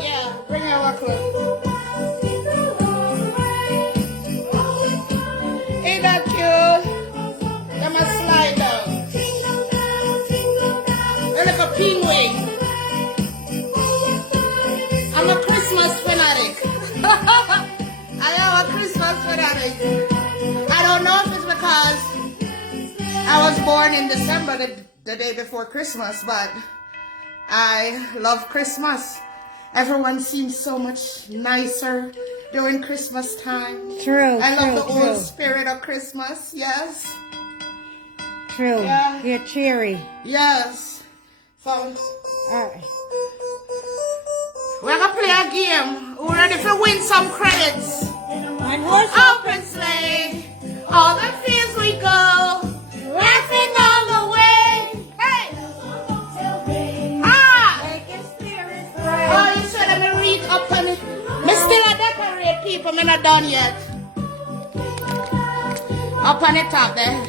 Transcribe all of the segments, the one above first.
Yeah, bring our clothes. Ain't that cute? Them a slide down. They're like a penguin. I'm a Christmas fanatic. I am a Christmas fanatic. I don't know if it's because I was born in December, the day before Christmas, but I love Christmas. Everyone seems so much nicer during Christmas time. True. I love the old spirit of Christmas. Yes. True. Yeah. You're cheery. Yes. So Alright. we're gonna play a game. We're ready to win some credits. One horse Open sleigh. All the fields we go. Laughing all the way. Hey. Oh, you should have been read up on it. Me still a decorate people, me not done yet. Up on the top there.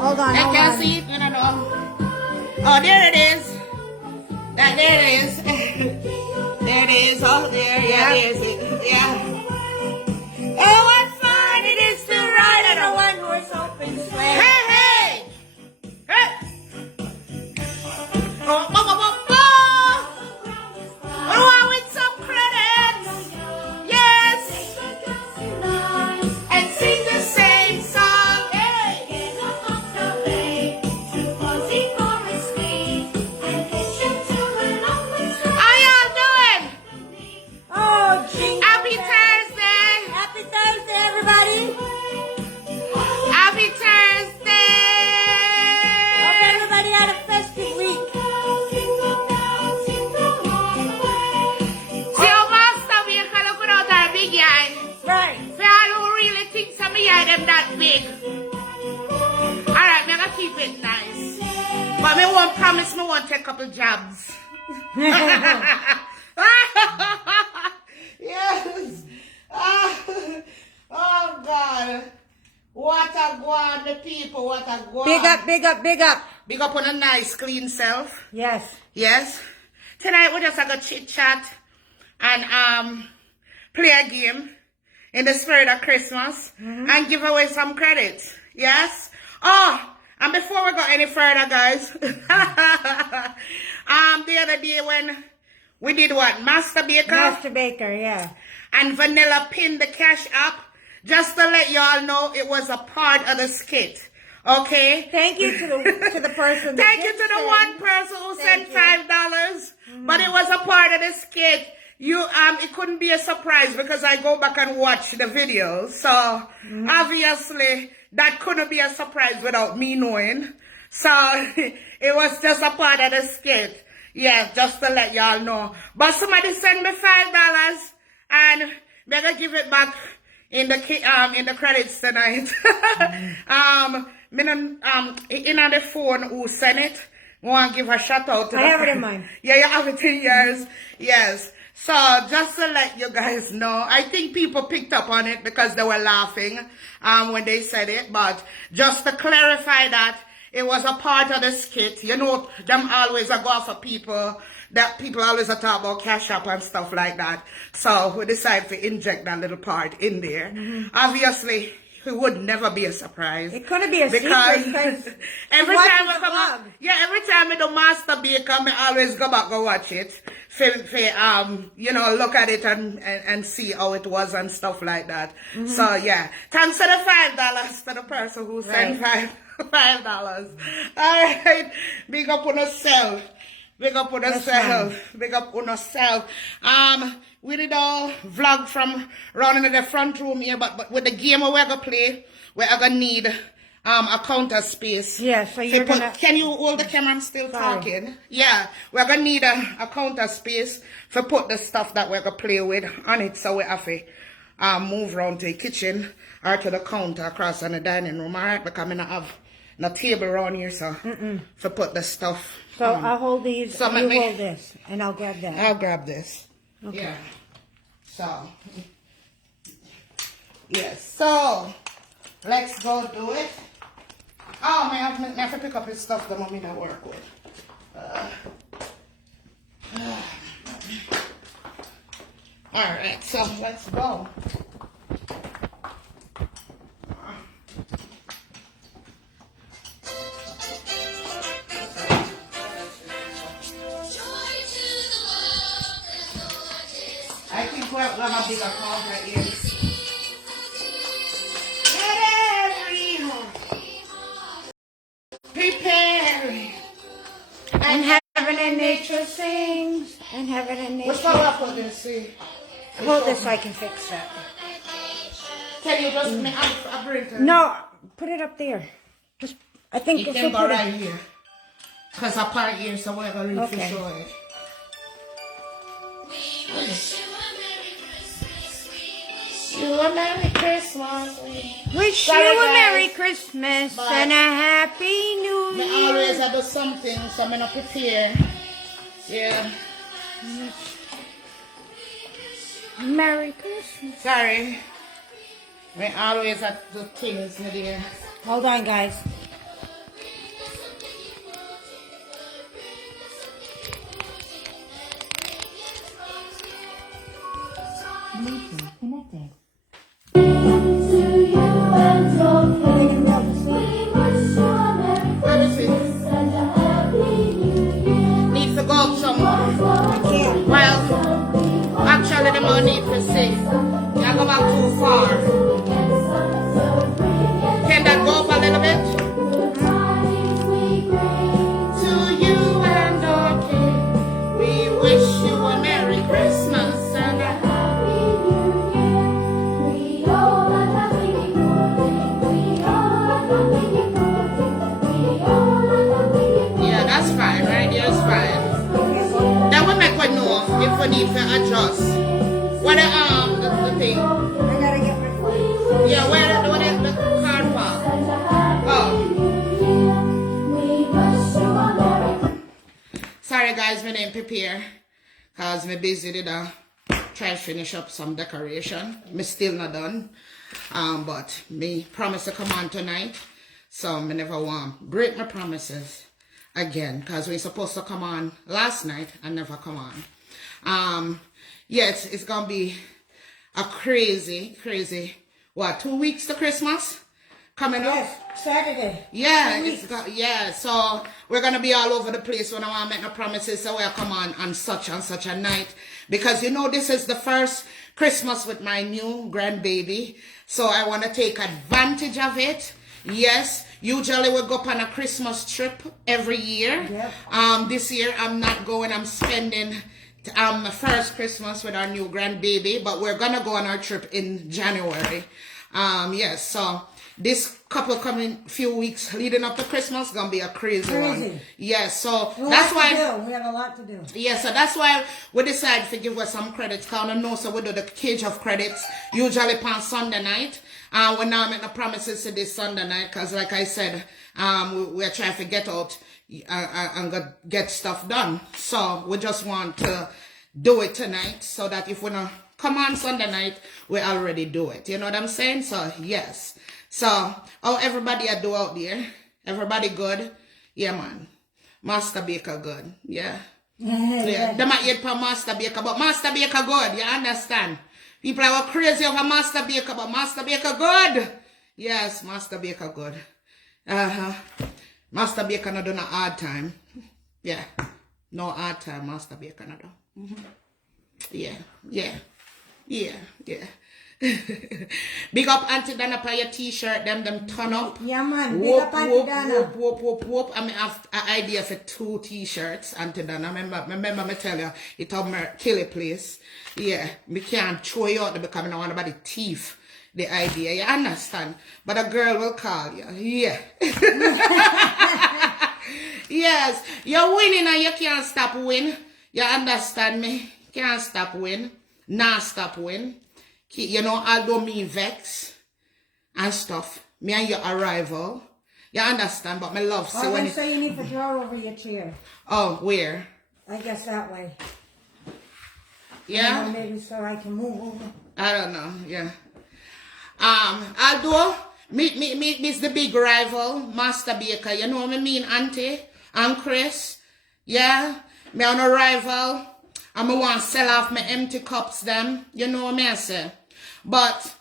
Hold on, I hold can't on. see it, I don't know. Oh, there it is. There it is. There it is. Oh, there, yeah, there's it. Yeah. Oh, what fun it is to ride on a one-horse open sleigh. Hey, hey. Hey. Oh, oh, oh, oh, oh. Oh, with some credits. Yes. And sing the same song. Hey. How y'all doing? Oh, jingle. Happy Thursday. Happy Thursday, everybody. Happy Thursday. Hope everybody had a festive week. Right. So I don't really think some of y'all them that big. Alright, me gonna keep it nice. But me won't promise me won't take a couple jabs. Yes. Oh God. What a guan, the people, what a guan. Big up, big up, big up. Big up on a nice clean self. Yes. Yes. Tonight we just gonna chit chat and play a game in the spirit of Christmas and give away some credits. Yes. Oh, and before we go any further, guys, the other day when we did what? Master Baker? Master Baker, yeah. And Vanilla pinned the cash up just to let y'all know it was a part of the skit. Okay? Thank you to the person. that Thank you did to the send. one person who Thank sent $5. But it was a part of the skit. It couldn't be a surprise because I go back and watch the videos. So obviously that couldn't be a surprise without me knowing. So it was just a part of the skit. Yeah, just to let y'all know. But somebody sent me $5 and I'm gonna give it back in the credits tonight. In on the phone who sent it. I want to give a shout out to I have it in mind. Yeah, you have it in yours. Yes. So just to let you guys know, I think people picked up on it because they were laughing when they said it. But just to clarify that it was a part of the skit. You know, them always go for people that people always talk about Cash App and stuff like that. So we decided to inject that little part in there. Obviously, it would never be a surprise. It couldn't be a because secret because every time the I come vlog. out, every time I do Master Baker, I always go back and watch it. You know, look at it and see how it was and stuff like that. So yeah, thanks to the $5 to the person who sent $5. All right, big up on yourself. Big up on yourself. Big up on yourself. We did all vlog from running in the front room here, but with the game we're gonna play, we're gonna need a counter space. Yeah, so you're gonna. Can you hold the camera? I'm still talking. Yeah, we're gonna need a counter space to put the stuff that we're gonna play with on it. So we have to move around to the kitchen or to the counter across on the dining room. Alright, because I don't have no table around here, so to put the stuff. So I'll hold these. So you hold this, and I'll grab that. I'll grab this. Okay. Yeah. So. Yes. So let's go do it. Oh, I have to pick up his stuff that mommy not work with. All right. So let's go. I think we're gonna be the counter here. Let every heart prepare. And heaven and nature sings. And heaven and nature. What's up with this? See? Hold this so I can fix that. Can you just make a bring? No, put it up there. Just, I think You if can you go put right it. here. Because I park here, so we're going to Okay. show it. You a Merry Christmas. Wish Sorry, you a guys. Merry Christmas Bye. and a Happy New I Year. always do something, so I'm going to prepare. Yeah. Merry Christmas. Sorry. I always have the things in there. Hold on, guys. Connected. Let me see. Needs to go up somewhere. Well, actually, the money need to see. You go back too far. Can that go up a little bit? To you and our King, we wish you a Merry Christmas and a yeah, that's fine, right? Yeah, it's fine. Then we make one know if we need to adjust. What the thing? I gotta get my phone. Yeah, where the card part? Oh. Sorry guys, me didn't prepare. Cause me busy did try to finish up some decoration. Me still not done. But me promise to come on tonight. So me never want break my promises again. Cause we supposed to come on last night and never come on. Yes, it's gonna be a crazy, what, 2 weeks to Christmas coming up? Yes, Saturday. Yeah, 2 weeks. so we're gonna be all over the place when I want to make no promises, so we'll come on such and such a night. Because you know this is the first Christmas with my new grandbaby. So I want to take advantage of it. Yes, usually we go on a Christmas trip every year. Yep. This year I'm not going, I'm spending my first Christmas with our new grandbaby, but we're gonna go on our trip in January. Yes, so this couple coming few weeks leading up to Christmas gonna be a crazy one. Yes, so that's why we have a lot to do. yeah, so that's why we decided to give us some credits. Cause I know so we do the cage of credits usually on Sunday night. We now make no promises to this Sunday night, cause like I said, we're trying to get out and get stuff done. So we just want to do it tonight, so that if we not come on Sunday night, we already do it. You know what I'm saying? So yes. So how everybody I do out there? Everybody good? Yeah, man. Master Baker good. Yeah. Yeah, them are eat for Master Baker, but Master Baker good, you understand? People are crazy over Master Baker, but Master Baker good. Yes, Master Baker good. Master Baker not done a hard time. Yeah, no hard time, Master Baker not done. Yeah. Big up Auntie Donna for your t-shirt, them turn up. Yeah, man. Big up Auntie Donna. Whoop. I mean, I have an idea for 2 t-shirts, Auntie Donna. Remember me tell you, it have me kill a place. Yeah, me can't throw you out there because I don't want nobody thief the idea. You understand? But a girl will call you. Yeah. Yes, you're winning and you can't stop win. You understand me? Can't stop win. Nah, stop win. You know, although me vex and stuff, me and your arrival, you understand, but my love. So when so you need to draw over your chair. Oh, where? I guess that way. Yeah? Maybe so I can move over. I don't know, yeah. Although, me's the big rival, Master Baker, you know what I mean, Auntie and Chris? Yeah? Me on a rival. I want to sell off my empty cups them. You know what I say? But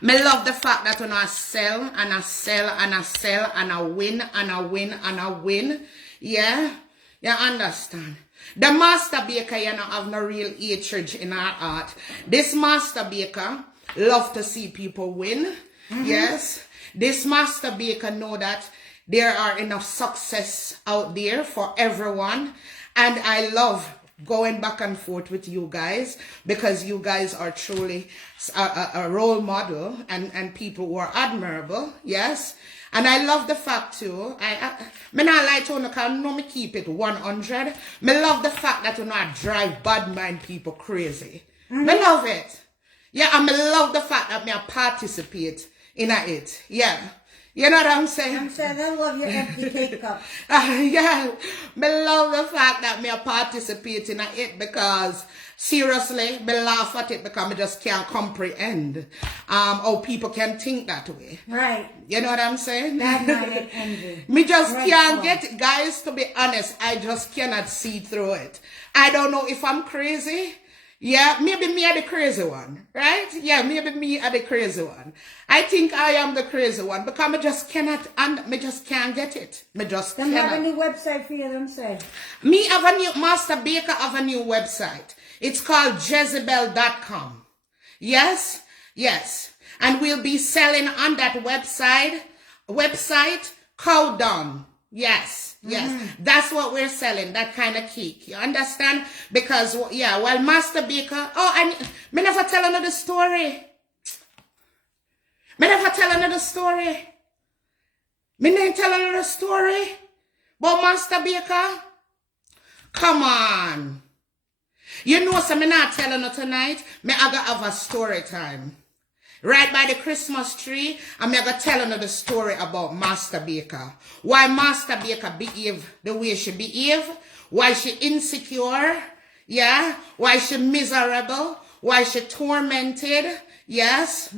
me love the fact that when I sell and I sell and I sell and I win and I win and I win. Yeah? You understand? The Master Baker, you know, have no real hatred in our heart. This Master Baker love to see people win. Yes? This Master Baker know that there are enough success out there for everyone. And I love going back and forth with you guys because you guys are truly a role model and people who are admirable. Yes. And I love the fact too, me not like to know me keep it 100. Me love the fact that you know I drive bad mind people crazy. Me love it. Yeah, and me love the fact that me I participate in it. Yeah. You know what I'm saying? I'm saying I love your empty cake cup. Yeah, me love the fact that me participate in it because seriously, me laugh at it because me just can't comprehend how people can think that way. Right. You know what I'm saying? Badmind and envy. Me just can't get it. Guys, to be honest, I just cannot see through it. I don't know if I'm crazy. Yeah, maybe me are the crazy one, right? Yeah, maybe me are the crazy one. I think I am the crazy one because I just cannot, and me just can't get it. Me just them cannot. Have a new website for you, them say. Me have a new, Master Baker have a new website. It's called Jezebel.com. Yes, yes. And we'll be selling on that website, cow dung. Yes, yes. That's what we're selling, that kind of cake. You understand? Because, yeah, well, Master Baker... Oh, and me never tell another story. Me never tell another story. Me never tell another story. But Master Baker, come on. You know, so me not telling you tonight. Me I gotta have a story time. Right by the Christmas tree, I'm going to tell another story about Master Baker. Why Master Baker behave the way she behave. Why she insecure. Yeah. Why she miserable. Why she tormented. Yes.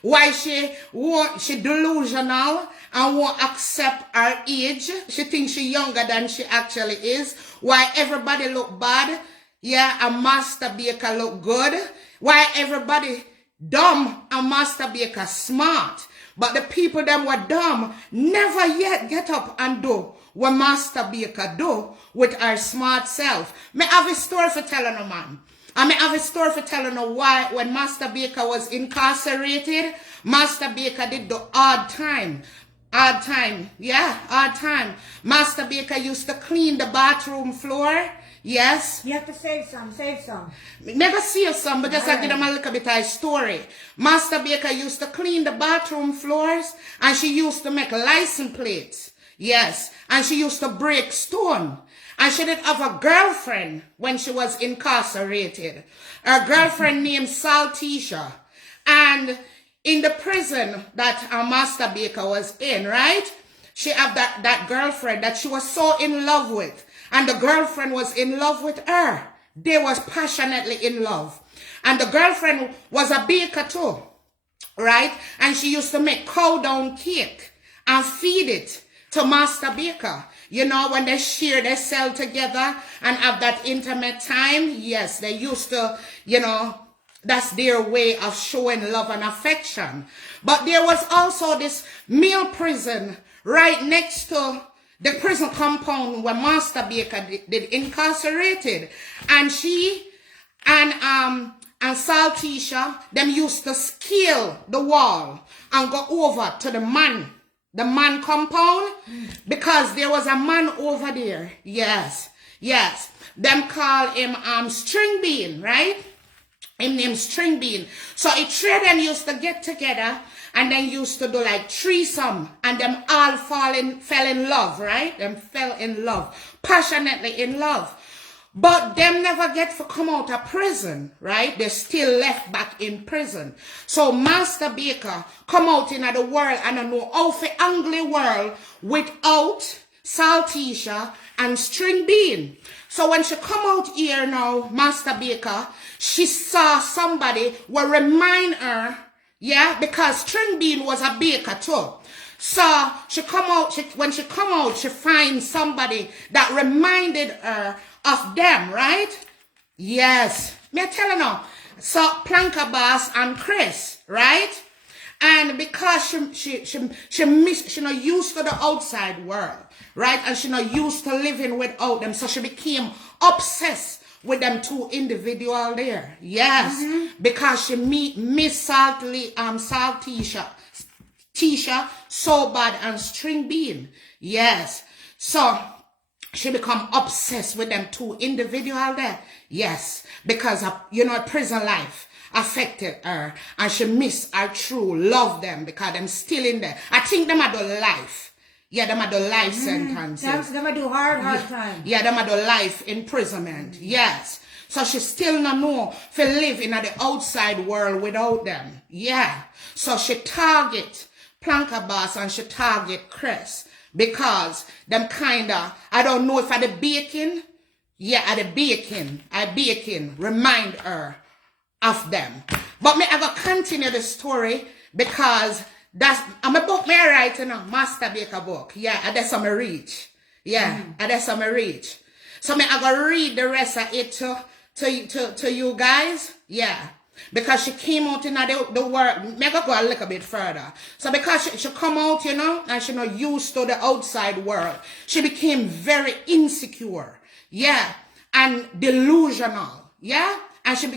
Why she delusional and won't accept her age. She thinks she younger than she actually is. Why everybody look bad. Yeah. And Master Baker look good. Why everybody... dumb and Master Baker smart. But the people them were dumb never yet get up and do what Master Baker do with her smart self. Me have a story for telling a man. And me have a story for telling her why when Master Baker was incarcerated, Master Baker did the odd time. Hard time. Yeah, hard time. Master Baker used to clean the bathroom floor. Yes. You have to save some, save some. Never save some, but just I give them a little bit of a story. Master Baker used to clean the bathroom floors and she used to make license plates. Yes. And she used to break stone. And she did have a girlfriend when she was incarcerated. Her girlfriend named Saltisha. And in the prison that our Master Baker was in, right? She had that girlfriend that she was so in love with. And the girlfriend was in love with her. They was passionately in love. And the girlfriend was a baker too. Right? And she used to make cow down cake and feed it to Master Baker. You know, when they share their cell together and have that intimate time, yes, they used to, you know, that's their way of showing love and affection. But there was also this male prison right next to the prison compound where Master Baker did incarcerated. And she and Saltisha, them used to scale the wall and go over to the man compound, because there was a man over there. Yes. Them call him String Bean, right? Him named String Bean. So it three of them used to get together and then used to do like threesome, and them all fell in love, right? Them fell in love, passionately in love. But them never get to come out of prison, right? They still left back in prison. So Master Baker come out in the world, and I know how for angry world without Saltisha and String Bean. So when she come out here now, Master Baker, she saw somebody will remind her, yeah, because String Bean was a baker too. So she come out, when she come out, she finds somebody that reminded her of them, right? Yes. Me tell you now. So Planka Boss and Chris, right? And because she not used to the outside world, right? And she not used to living without them, so she became obsessed with them two individuals there. Yes. Because she miss Tisha, So Bad, and String Bean. Yes. So she become obsessed with them two individuals there. Yes. Because of, you know, prison life affected her, and she missed her true love them, because them still in there. I think them had the life. Yeah, them had the life sentences. Them had do hard time. Yeah, them had the life imprisonment. Yes. So she still not know to live in the outside world without them. Yeah. So she target Planka Boss and she target Chris, because them kinda, I don't know if at the baking, yeah, at the baking, remind her of them. But me I go continue the story, because I'm a book me write, you know, Master Baker book. Yeah, and that's some reach. Yeah, and that's some reach. So me I go read the rest of it to you guys. Yeah. Because she came out in the world, me I go a little bit further. So because she come out, you know, and she not used to the outside world, she became very insecure. Yeah. And delusional. Yeah. And she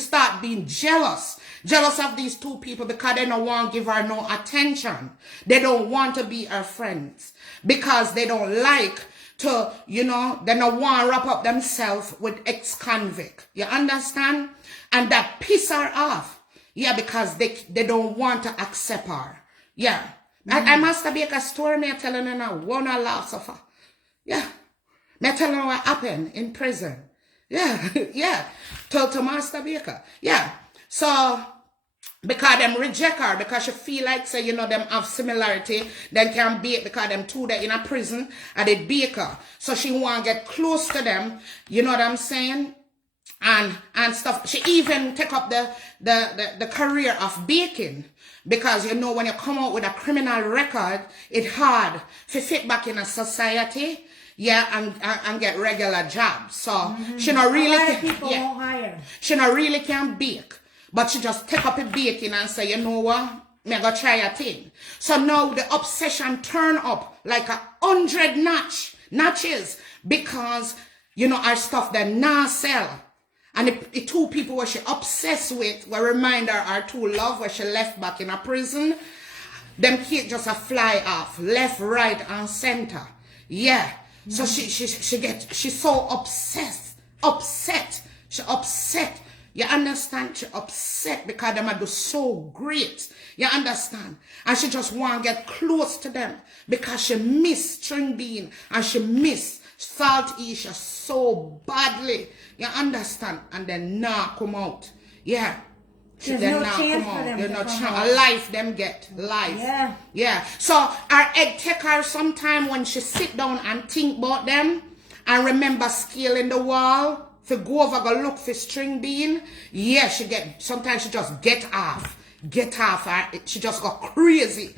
start being jealous of these two people, because they don't want to give her no attention. They don't want to be her friends, because they don't like to, you know, they don't want to wrap up themselves with ex-convict. You understand? And that piss her off. Yeah, because they don't want to accept her. Yeah. I must make a story, me telling her now, one I laugh of her. Yeah. Me telling her what happened in prison. Yeah, yeah. To Master Baker. Yeah. So, because them reject her, because she feel like, say, you know, them have similarity, then can bake, because them two they in a prison, and they bake her. So she want to get close to them, you know what I'm saying? And stuff. She even take up the career of baking, because, you know, when you come out with a criminal record, it's hard to fit back in a society. Yeah, and get regular jobs. So she not really she not really can bake, but she just take up a baking and say, you know what, me go try a thing. So now the obsession turn up like 100 notches, because, you know, our stuff that now sell. And the two people where she obsessed with will remind her our true love, where she left back in a prison. Them kids just a fly off, left, right, and center. Yeah. So she's so upset. She upset. You understand? She upset because them are do so great. You understand? And she just want to get close to them, because she miss String Bean and she miss Saltisha so badly. You understand? And then now come out. Yeah. There's no chance for them to come out. Life them get. Life. Yeah. Yeah. So our egg take her sometime when she sit down and think about them and remember scaling the wall, to go over go look for String Bean. Yeah, sometimes she just get off. She just got crazy.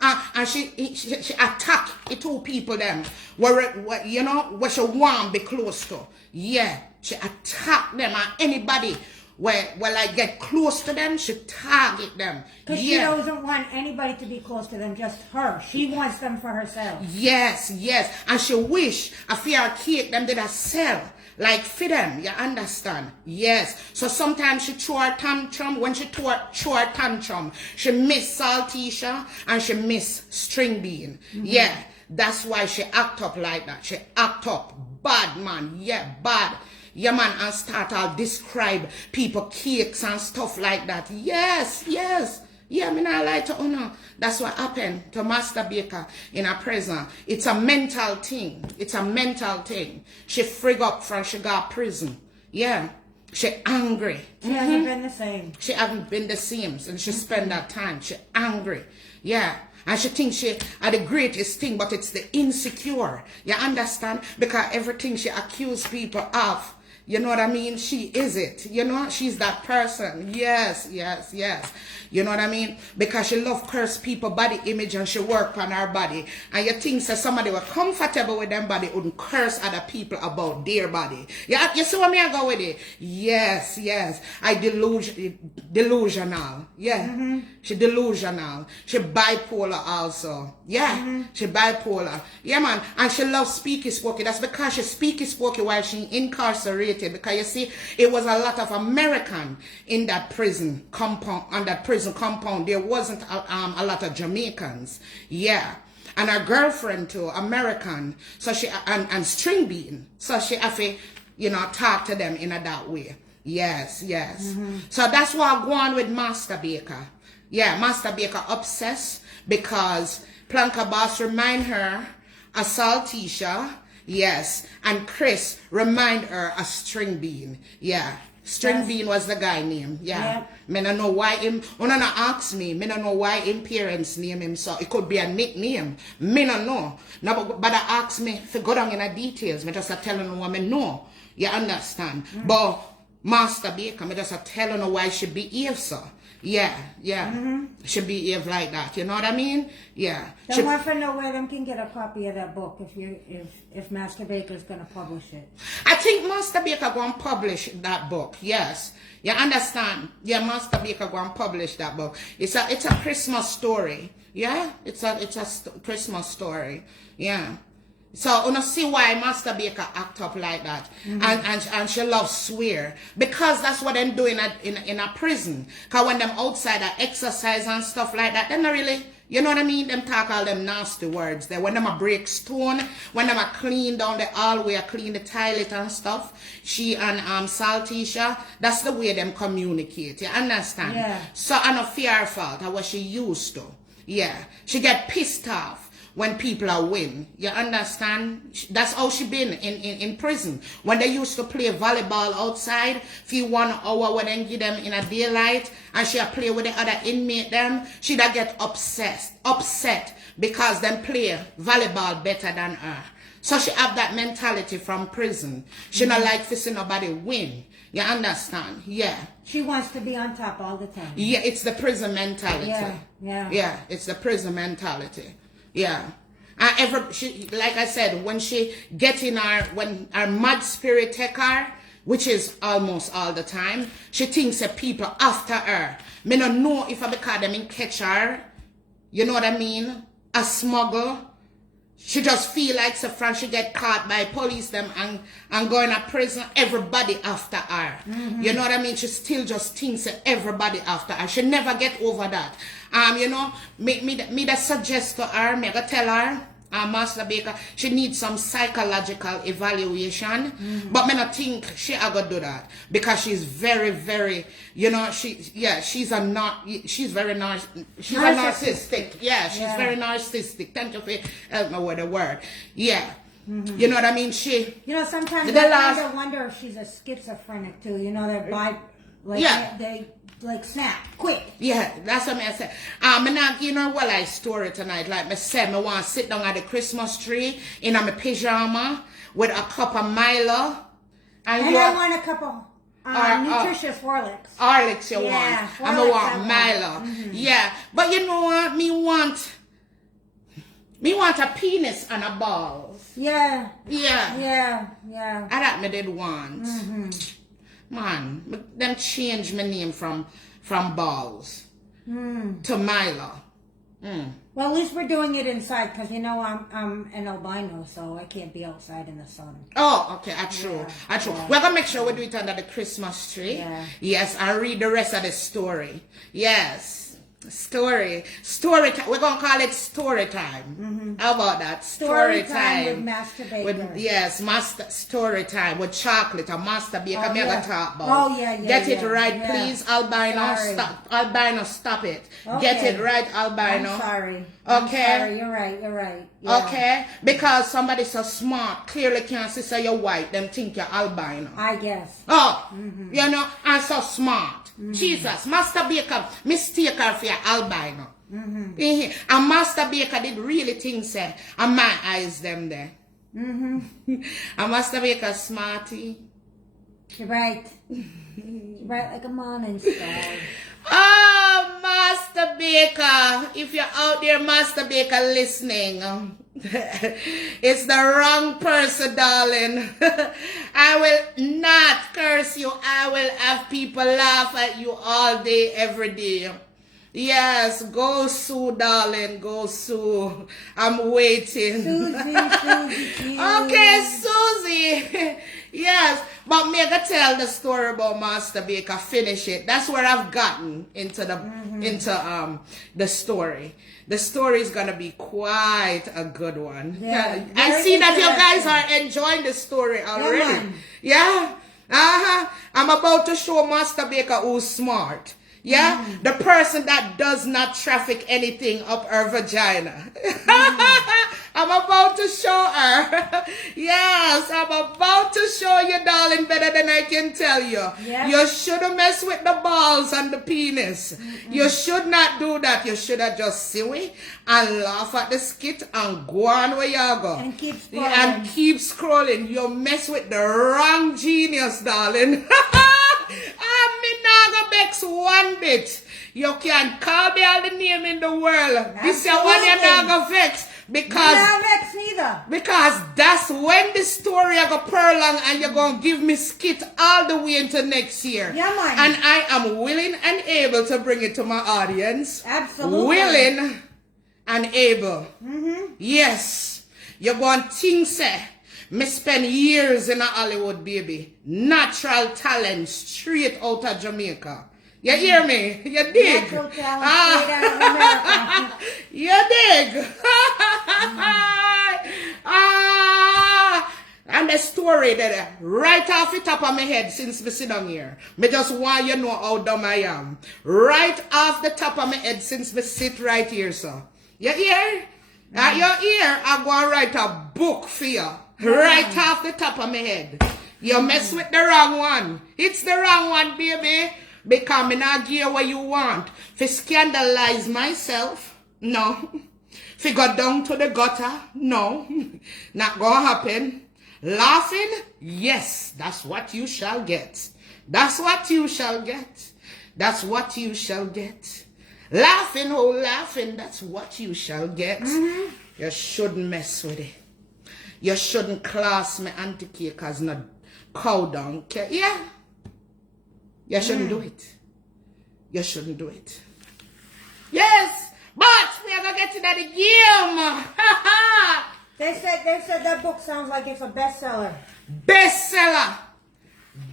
And she attack the two people them where you know where she want be close to. Yeah, she attack them and anybody where like get close to them, she target them. Because she doesn't want anybody to be close to them, just her. She wants them for herself. Yes, yes. And she wish a fear cake them did a sell. Like for them, you understand? Yes. So sometimes she throw her tantrum. When she throw her tantrum, she miss Saltisha and she miss String Bean. Yeah. That's why she act up like that. She act up. Bad, man. Yeah, bad. Yeah, man, and start all describe people cakes and stuff like that. Yes, yes. Yeah, me not lie to you. That's what happened to Master Baker in her prison. It's a mental thing. It's a mental thing. She frig up from she got prison. Yeah. She angry. She hasn't been the same. She haven't been the same since she spent that time. She angry. Yeah. And she thinks she are the greatest thing, but it's the insecure. You understand? Because everything she accused people of, you know what I mean? She is it. You know, she's that person. Yes, yes, yes. You know what I mean? Because she love curse people body image and she work on her body. And you think that somebody were comfortable with them body wouldn't curse other people about their body. Yeah, you see what me I go with it? Yes, yes. I delusional. Yeah. She delusional. She bipolar also. Yeah. She bipolar. Yeah, man. And she loves speaky spooky. That's because she speaky spooky while she incarcerated. Because you see, it was a lot of American in that prison compound, on that prison compound. There wasn't a lot of Jamaicans. Yeah. And her girlfriend too, American. So she, and String Bean. So she have to, you know, talk to them in that way. Yes, yes. So that's why I go on with Master Baker. Yeah, Master Baker obsessed because Planka Boss remind her of Saltisha. Yes. And Chris remind her of String Bean. Yeah. String Bean was the guy name. Yeah. Me don't know why him, when I ask me don't know why him parents name him so. It could be a nickname. Me don't know. No, but I ask me to go down in the details. Me just telling them what me know. You understand? But Master Baker, me just telling her why she behave so. Yeah, yeah. She behave like that. You know what I mean? Yeah. They want to know where them can get a copy of that book if Master Baker's gonna publish it. I think Master Baker gonna publish that book. Yes. You understand? Yeah, Master Baker gonna publish that book. It's a Christmas story. Yeah? It's a Christmas story. Yeah. So, you know, see why Master Baker act up like that. And she loves swear. Because that's what them doing in a prison. Because when them outside exercise and stuff like that, they're not really, you know what I mean? Them talk all them nasty words there. When them a break stone, when them a clean down the hallway, clean the toilet and stuff. She and Saltisha, that's the way them communicate. You understand? Yeah. So, I don't fear her fault. That's what she used to. Yeah. She get pissed off when people are win. You understand? That's how she been in prison. When they used to play volleyball outside, for 1 hour when they give them in a daylight, and she play with the other inmate them, she'd get upset because them play volleyball better than her. So she have that mentality from prison. She not like to see nobody win. You understand? Yeah. She wants to be on top all the time. Yeah, it's the prison mentality. Yeah, yeah. Yeah, it's the prison mentality. Yeah. She, like I said, when she get in when her mad spirit take her, which is almost all the time, she thinks that people after her. Me don't know if I because them in catch her, you know what I mean? A smuggle. She just feel like so from she get caught by police them and going to prison, everybody after her. You know what I mean? She still just thinks that everybody after her. She never get over that. You know, me that suggest to her, me I tell her, Master Baker, she needs some psychological evaluation. But me not think she a go do that because she's very, very, you know, she's very narcissistic. Yeah, she's very narcissistic. Thank you for help me with the word. Yeah. You know what I mean? You know, sometimes I wonder if she's a schizophrenic too. You know, they're they like snap quick. Yeah, that's what I said. Me not you know what I story tonight. Like me said, me want to sit down at the Christmas tree in my pyjama with a cup of Milo. And I want a cup of nutritious Horlicks. Horlicks you want. And I want Milo. Yeah. But you know what? Me want Me want a penis and a balls. Yeah. Yeah. Yeah. Yeah. I that me did want. Man, them change my name from balls to Mila. Well, at least we're doing it inside because you know I'm an albino, so I can't be outside in the sun. Oh, okay, true. True. Yeah. We're gonna make sure we do it under the Christmas tree. Yeah. Yes, and read the rest of the story. Yes. Story time. We're gonna call it story time. How about that? Story time with Master Baker. Yes, master story time with chocolate. A Master Baker. Oh, Me yeah. gonna talk about. Oh yeah, yeah. Get it yeah, right, yeah. please, albino. Sorry. Stop, albino. Stop it. Okay. Get it right, albino. I'm sorry. Okay. I'm sorry. You're right. You're right. Yeah. Okay, because somebody so smart clearly can't see say you're white. Them think you're albino. I guess. Oh, you know, I'm so smart. Jesus, Master Baker mistake her for your albino. And Master Baker did really think say, and my eyes them there. And Master Baker smarty. You're right. You're right like a morning star. Oh, Master Baker, if you're out there, Master Baker, listening, it's the wrong person, darling. I will not curse you. I will have people laugh at you all day, every day. Yes, go sue, darling, go sue. I'm waiting. Susie. Okay, Susie. Yes, but me gonna tell the story about Master Baker. Finish it. That's where I've gotten into the story. The story is gonna be quite a good one. Yeah, I see that you guys are enjoying the story already. Yeah. I'm about to show Master Baker who's smart. Yeah, the person that does not traffic anything up her vagina. I'm about to show her. Yes, I'm about to show you, darling, better than I can tell you. Yeah. You shouldn't mess with the balls and the penis. You should not do that. You should have just see it and laugh at the skit and go on where you go. And keep scrolling. And keep scrolling. You mess with the wrong genius, darling. I'm not gonna vex one bit. You can call me all the name in the world. This is one you're not gonna vex. Because that's when the story I go prolong and you're gonna give me skit all the way into next year. Yeah, man. And I am willing and able to bring it to my audience. Absolutely. Willing and able. Yes. You're going to think, say, me spend years in a Hollywood, baby. Natural talent straight out of Jamaica. You hear me? You dig? Natural talent straight out of America. You dig? And the story that right off the top of my head since me sit down here. Me just want you know how dumb I am. Right off the top of my head since me sit right here, sir. You hear? At your ear, I'm going to write a book for you. Right off the top of my head. You mess with the wrong one. It's the wrong one, baby. Because me not give you what you want. For scandalize myself, no. For go down to the gutter, no. Not gonna happen. Laughing, yes, that's what you shall get. That's what you shall get. That's what you shall get. Laughing, oh laughing, that's what you shall get. You shouldn't mess with it. You shouldn't class me auntie cake as not cow down cake. Yeah. You shouldn't do it. You shouldn't do it. Yes, but we are gonna get into the game. They said that book sounds like it's a bestseller. Bestseller.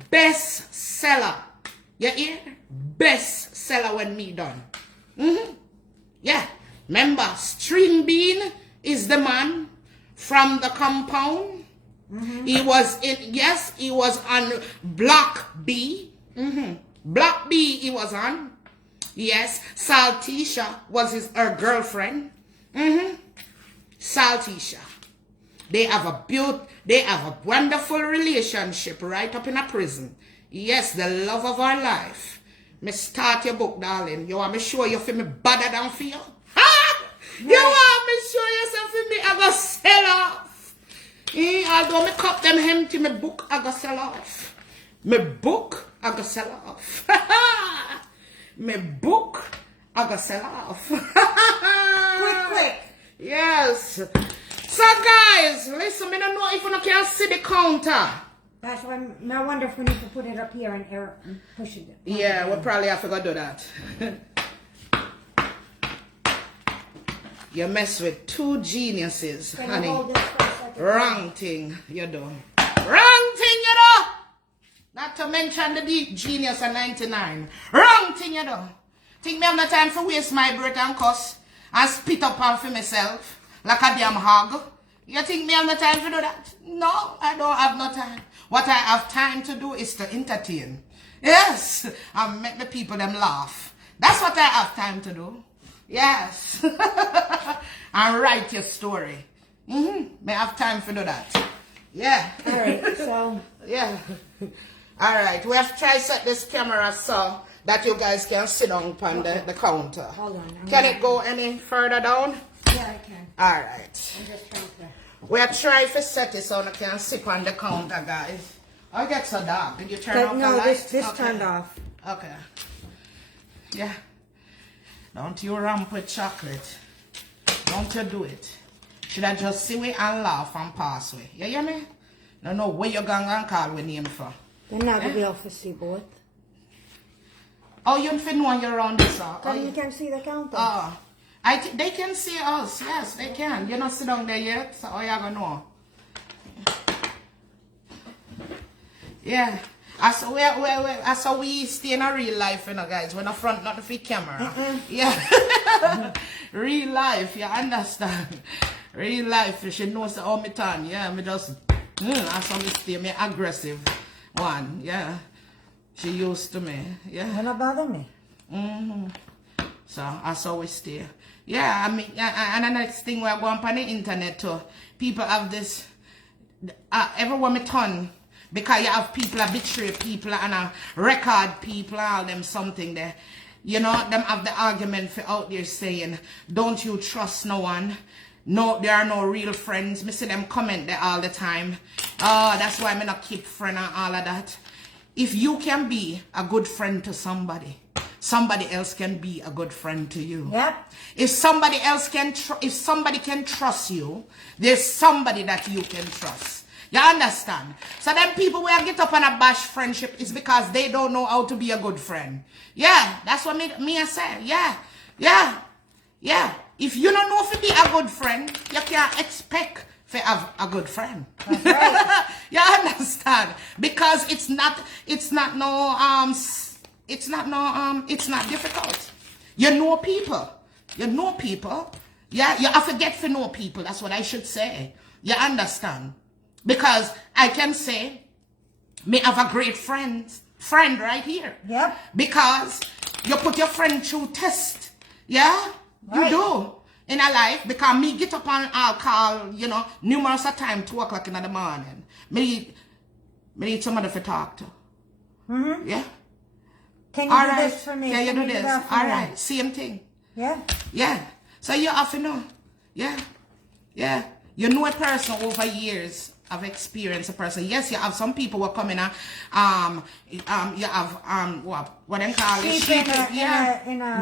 Bestseller. You hear? Bestseller when me done. Yeah. Remember, String Bean is the man from the compound. He was he was on Block B. Block B he was on. Yes. Saltisha was her girlfriend. Saltisha. They have a wonderful relationship right up in a prison. Yes, the love of our life. Me start your book, darling. You want me show you for me better than for you? Ha! You want me show yourself for me? I go sell off. Although me cup them empty, my book I go sell off. My book I go sell off. My book I go sell off. Quick. Yes. So guys, listen, I don't know if you can see the counter. That's why I wonder if we need to put it up here and push it. Yeah, we'll probably have to go do that. You mess with two geniuses, Can honey. you hold this for a second? Wrong thing you do. Wrong thing you do. Not to mention the genius of 99. Wrong thing you do. Think me have no time for waste my breath and cuss and spit up on for myself like a damn hog. You think me have no time to do that? No, I don't have no time. What I have time to do is to entertain. Yes, and make the people them laugh. That's what I have time to do. Yes. And write your story. May have time to do that. Yeah. All right, so. Yeah. All right. We have to try set this camera so that you guys can sit down on the counter. Hold on. Can it go any further down? Yeah, I can. All right. I'm just trying to. We are trying to set it so I can sit on the counter, guys. I get so dark. Did you turn off the No, light? this Okay. turned off. Okay. Yeah. Don't you ramp with chocolate. Don't you do it. Should I just see we and laugh and pass we? You hear me? No, no, where you going and call we name for? Then now to be able to see both. Oh, you don't know you're around this. Then you can see the counter. Oh. They can see us. Yes, they can. You're not sit down there yet, so how you gonna know? Yeah. I saw we stay in a real life, you know, guys. We're not front, not the camera. Yeah. Real life, you understand? Real life, she knows all my time. Yeah, me just, I saw me stay, me aggressive one. Yeah. She used to me. Yeah. You're not bother me. So I saw we stay. Yeah, I mean, and the next thing we're going on the internet too. People have this, everyone me turn. Because you have people that betray people and record people, all them something there. You know, them have the argument for out there saying, don't you trust no one? No, there are no real friends. Me see them comment there all the time. Oh, that's why I not keep friend and all of that. If you can be a good friend to somebody, somebody else can be a good friend to you. Yep. If somebody else can, if somebody can trust you, there's somebody that you can trust. You understand? So then people will get up on a bash friendship is because they don't know how to be a good friend. Yeah, that's what me I say. Yeah. If you don't know to be a good friend, you can't expect to have a good friend. That's right. You understand? Because it's not difficult. You know people. Yeah, you have to get to know people. That's what I should say. You understand? Because I can say, me have a great friend right here. Yep. Because you put your friend through test. Yeah? Right. You do. In a life. Because me get up and I'll call, you know, numerous of time, 2 o'clock in the morning. Me need somebody to talk to. Yeah? Can you do this for me? Can you do this? That for All me? right. Same thing. Yeah. Yeah. So you have to know. Yeah. You know a person over years of experience, a person. Yes, you have some people who are coming you have what they call it? Sheep,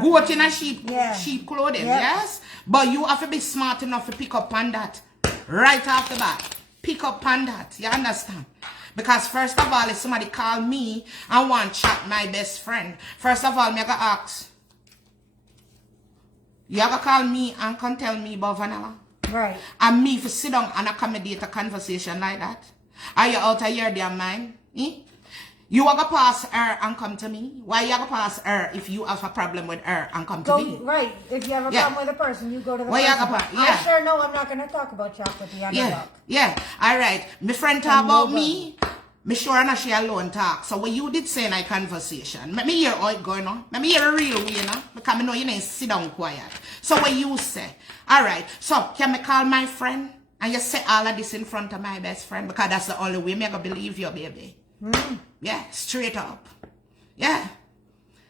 goat in a sheep clothing, yes? But you have to be smart enough to pick up on that right off the bat. Pick up on that, you understand? Because first of all, if somebody call me and want to chat my best friend, first of all, me gotta ask, you gotta call me and can tell me about vanilla? Right. And me for sit down and accommodate a conversation like that? Are you out of your damn mind? You are going to pass her and come to me? Why you going to pass her if you have a problem with her and come to me? Right. If you have a problem with a person, you go to the Why person. I sure know I'm not going to talk about chocolate. Yeah. All right. My friend talk about me. Me sure not she alone talk. So what you did say in a conversation, let me hear how it going on. Let me hear a real way, you know? Because I know you didn't sit down quiet. So what you say? All right. So can me call my friend and you say all of this in front of my best friend? Because that's the only way me gonna believe you, baby. Yeah, straight up. Yeah.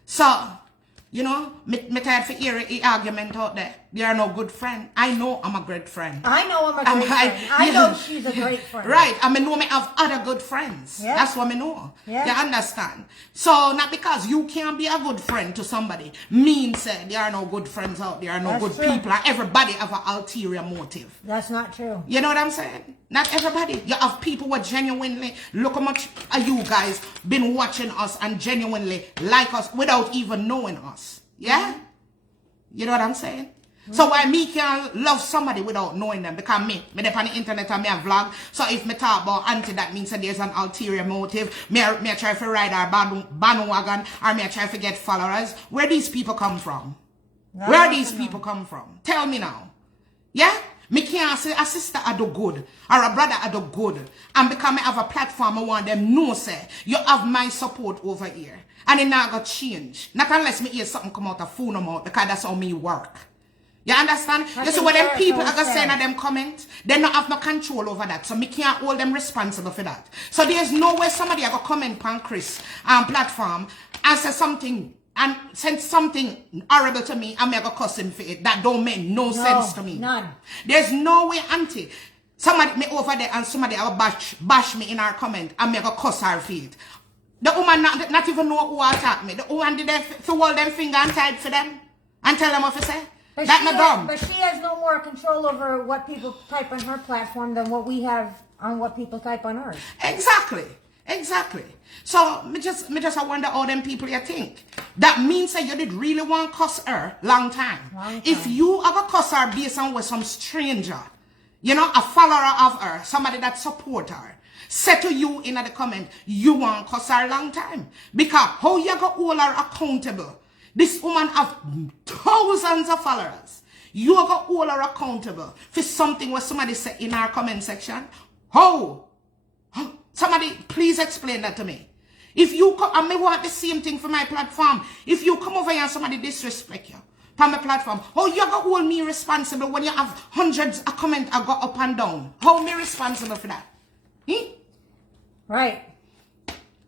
So, you know, me tired for hearing the argument out there. they are no good friend. I know I'm a great friend. I know I'm a great friend. I know she's a great friend. Right. I know me have other good friends. Yeah. That's what I know. Yeah. You understand? So not because you can't be a good friend to somebody means there are no good friends out there, no good people. And everybody have an ulterior motive. That's not true. You know what I'm saying? Not everybody. You have people who genuinely, look how much of you guys been watching us and genuinely like us without even knowing us. Yeah? You know what I'm saying? So why me can't love somebody without knowing them? Because me dey on the internet and me a vlog. So if me talk about auntie, that means that there's an ulterior motive. Me a try to ride our bandwagon, or me a try to get followers. Where these people come from? Where these people come from? Tell me now. Yeah? Me can't say a sister I do good or a brother I do good. And because I have a platform, I want them know say you have my support over here. And it not gonna change. Not unless me hear something come out of phone or mouth, because that's how me work. You understand? You see what them people are gonna say in them comments, they not have no control over that. So me can't hold them responsible for that. So there's no way somebody are gonna comment on Chris platform and say something and send something horrible to me and me gonna cuss him for it. That don't make no sense to me. None. There's no way, auntie. Somebody me over there and somebody will bash me in our comment and me gonna cuss her for it. The woman not even know who attacked me. The woman did to hold them finger and type for them and tell them what to say. But That's not dumb. But she has no more control over what people type on her platform than what we have on what people type on ours. Exactly. Exactly. So me just wonder how them people you think. That means that you did really want to cuss her long time. If you ever cuss her based on with some stranger, you know, a follower of her, somebody that support her, say to you in the comment, you want to cuss her long time. Because how you go hold her accountable? This woman have thousands of followers. You are going to hold her accountable for something what somebody said in our comment section. How? Somebody, please explain that to me. If you come, and me want the same thing for my platform. If you come over here and somebody disrespect you from my platform, how you going to hold me responsible when you have hundreds of comments I go up and down? How me responsible for that? Right.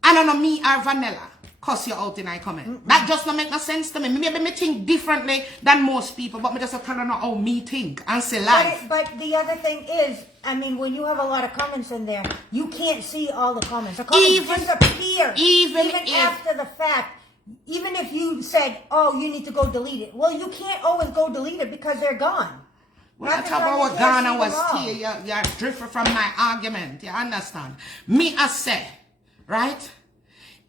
I don't know me or Vanilla cuss you out in my comment. That just don't make no sense to me. Maybe me think differently than most people, but me just kind of know how me think and say life. But the other thing is, I mean, when you have a lot of comments in there, you can't see all the comments. The comments disappear. Even after the fact. Even if you said, oh, you need to go delete it. Well, you can't always go delete it because they're gone. When I talk about what Ghana was here, you're drifting from my argument. You understand? Me, I say, right?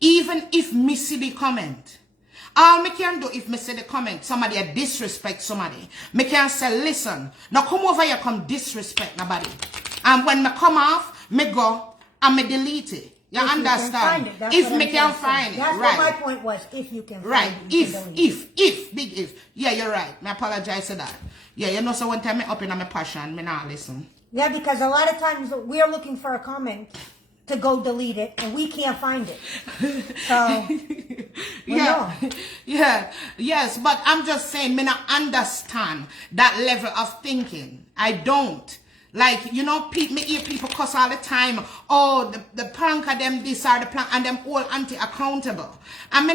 Even if me see the comment, all me can do if me see the comment, somebody disrespect somebody, me can say, listen, now come over here, come disrespect nobody. And when me come off, me go and me delete it. You understand? If me can find it. That's right. what my point was, if you can find right. it. Big if. Yeah, you're right. I apologize for that. Yeah, you know, so one time me up in my passion, me not listen. Yeah, because a lot of times we're looking for a comment to go delete it, and we can't find it. So, yes, but I'm just saying, me not understand that level of thinking. I don't. Like, you know, me hear people cuss all the time. Oh, the prank of them this or the prank, and them all anti-accountable. And me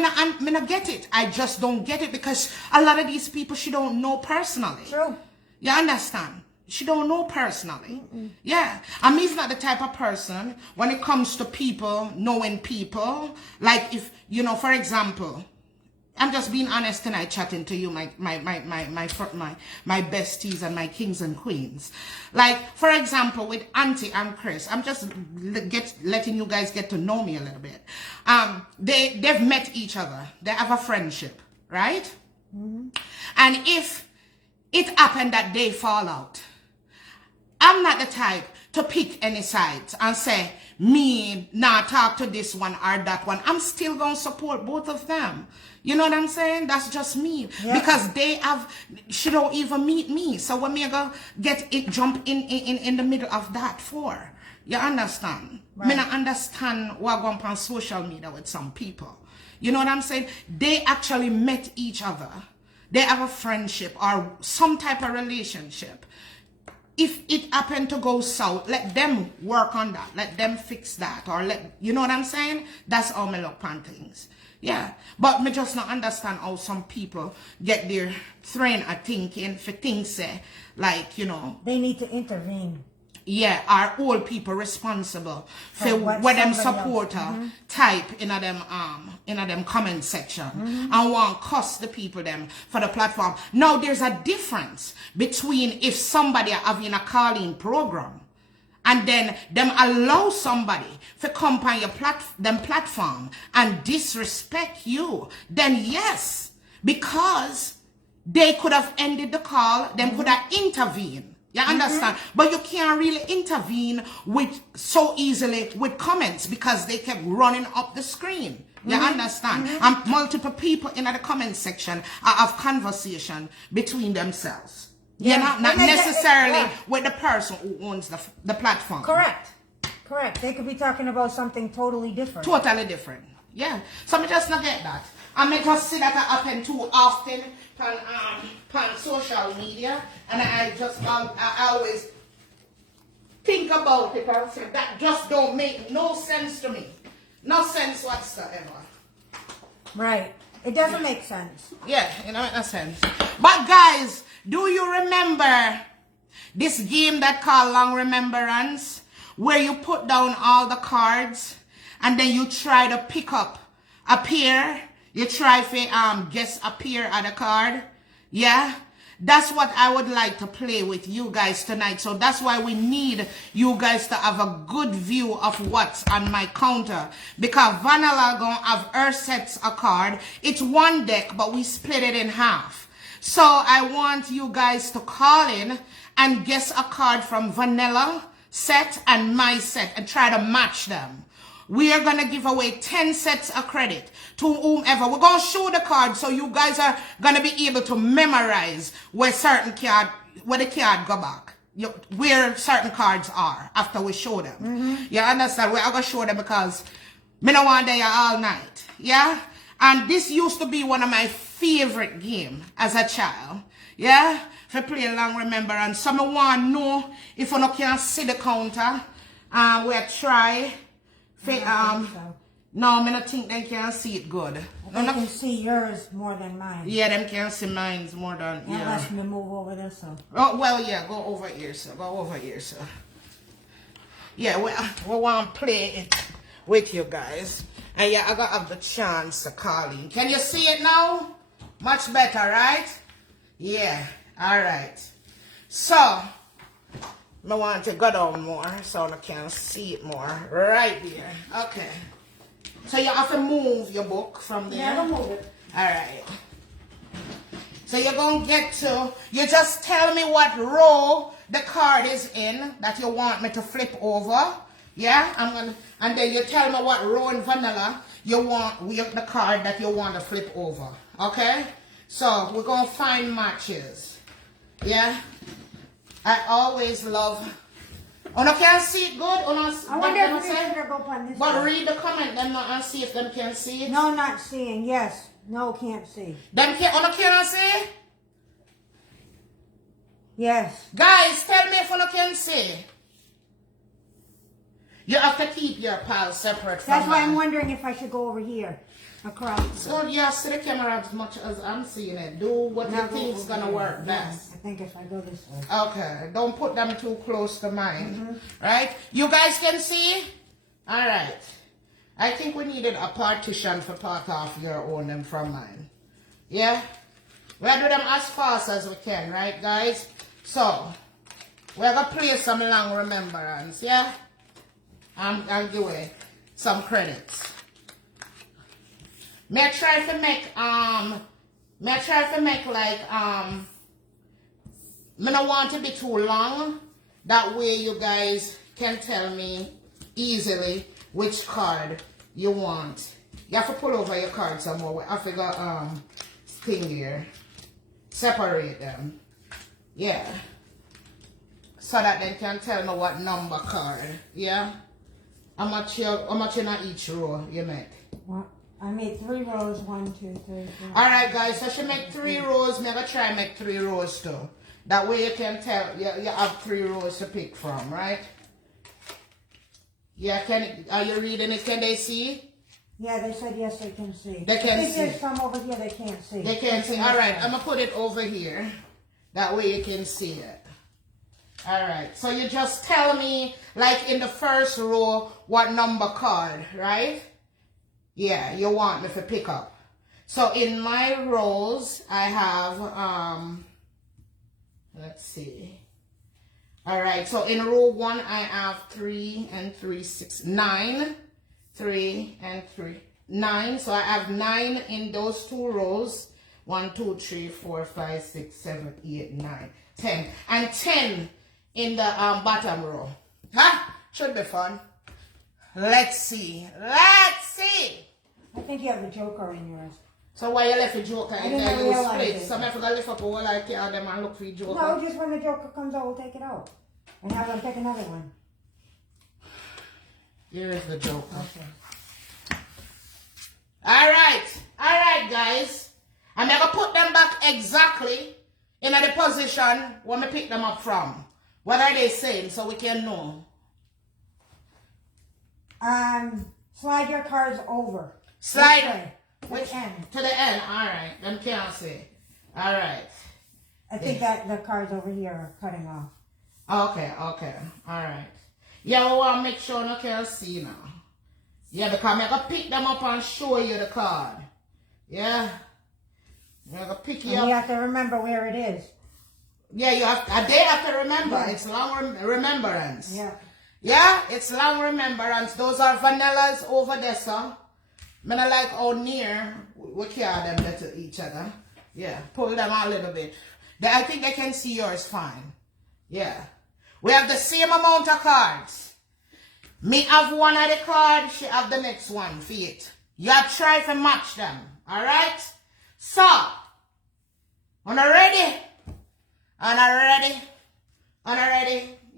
not get it. I just don't get it because a lot of these people she don't know personally. True. You understand? She don't know personally. Yeah. I'm even not the type of person when it comes to people, knowing people. Like if, you know, for example, I'm just being honest tonight chatting to you, my besties and my kings and queens. Like, for example, with Auntie and Chris, I'm just letting you guys get to know me a little bit. They've met each other. They have a friendship, right? And if it happened that they fall out, I'm not the type to pick any sides and say, me, nah, talk to this one or that one. I'm still going to support both of them. You know what I'm saying? That's just me. Yeah. Because she don't even meet me. So when me go jump in the middle of that for? You understand? Right. Me not understand what going on social media with some people. You know what I'm saying? They actually met each other. They have a friendship or some type of relationship. if it happened to go south, let them work on that. Let them fix that. Or you know what I'm saying? That's how me look on things. Yeah. But me just not understand how some people get their train of thinking for things like, you know. They need to intervene. Yeah, are all people responsible for what them supporter type in them comment section and want cost the people them for the platform. Now there's a difference between if somebody are having a calling program and then them allow somebody to come on your platform and disrespect you, then yes, because they could have ended the call, them could have intervened. You understand? But you can't really intervene with so easily with comments because they kept running up the screen. You understand? And multiple people in the comment section have conversation between themselves. Yeah. You know, not necessarily with the person who owns the platform. Correct. Correct. They could be talking about something totally different. Totally different. Yeah. So I just not get that. I may just see that happen too often on social media, and I always think about it and say that just don't make no sense to me. No sense whatsoever. Right. It doesn't make sense. Yeah, it don't make sense. But guys, do you remember this game that called Long Remembrance, where you put down all the cards and then you try to pick up a pair? You try to guess a pair of the card. Yeah? That's what I would like to play with you guys tonight. So that's why we need you guys to have a good view of what's on my counter. Because Vanilla gonna have her sets a card. It's one deck, but we split it in half. So I want you guys to call in and guess a card from Vanilla set and my set and try to match them. We are going to give away 10 sets of credit to whomever. We're going to show the card so you guys are going to be able to memorize where certain card, where the card go back. Where certain cards are after we show them. You understand? We're going to show them because me no want there all night. Yeah? And this used to be one of my favorite games as a child. Yeah? For playing Long Remembrance. Some want to know if you can't see the counter. We'll try. No, I don't think they can see it good. They can see yours more than mine. Yeah, them can see mine's more than Unless me move over there, so. Oh, well, yeah, go over here, sir. Go over here, sir. Yeah, we want to play it with you guys. And yeah, I got to have the chance to call in. Can you see it now? Much better, right? Yeah, all right. So, I want to go down more so I can see it more. Right there. Okay. So you have to move your book from there. Yeah, I'll move it. Alright. So you're going to get to, you just tell me what row the card is in that you want me to flip over. Yeah? And then you tell me what row in Vanilla you want the card that you want to flip over. Okay? So we're going to find matches. Yeah? I always love. Oh, no, can't see it good. Oh, no, I wonder if we should go on this. But read the comment, then not and see if them can see it. No, not seeing. Yes, no, can't see. Them can. Oh, no, can't see. Yes. Guys, tell me if you can see. You have to keep your pals separate from. That's why I'm wondering if I should go over here. Across. So yeah, see the camera as much as I'm seeing it. Do what you think is gonna work best. I think if I go this way. Okay, don't put them too close to mine. Right? You guys can see? Alright. I think we needed a partition for part of your own and from mine. Yeah? We'll do them as fast as we can, right guys? So, we're gonna play some Long Remembrance, yeah? I'll give away some credits. May I try to make like me don't want to be too long. That way you guys can tell me easily which card you want. You have to pull over your cards some more. I figure thing here. Separate them. Yeah. So that they can tell me what number card. Yeah? How much in each row you make? What? I made 3 rows. 1, 2, 3, 4. Alright guys, so she make 3 rows. I'm gonna try and make 3 rows too. That way you can tell you have 3 rows to pick from, right? Yeah, are you reading it? Can they see? Yeah, they said yes, they can see. They can see. There's some over here they can't see. They can't see. All right, I'm going to put it over here. That way you can see it. All right, so you just tell me, like in the first row, what number card, right? Yeah, you want me to pick up. So in my rows, I have, let's see. All right, so in row 1, I have 3 and 3, 6, 9. 3 and 3, 9. So I have 9 in those 2 rows. 1, 2, 3, 4, 5, 6, 7, 8, 9, 10. And 10 in the bottom row. Huh? Should be fun. Let's see. Let's see. I think you have the Joker in yours. So why you left the Joker in there? You split. It. Some people lift up all like them and look for the Joker. No, just when the Joker comes out, we'll take it out. And have them pick another one. Here is the Joker. Okay. All right, guys. I'm going to put them back exactly in the position where I pick them up from. What are they saying so we can know? Slide your cards over. Slide which end? To the end. All right. Them can't see. All right. I think that the cards over here are cutting off. Okay. All right. Yeah, we want to make sure you can see now. Yeah, because I'm going to pick them up and show you the card. Yeah. I'm going to pick you up. You have to remember where it is. Yeah, they have to remember. Yeah. It's long remembrance. Yeah. Yeah, it's long remembrance. Those are vanillas over there, sir. I don't like how near we carry them to each other. Yeah, pull them a little bit. I think they can see yours fine. Yeah. We have the same amount of cards. Me have one of the cards, she have the next one for it. You have to try to match them. Alright? So, on a ready?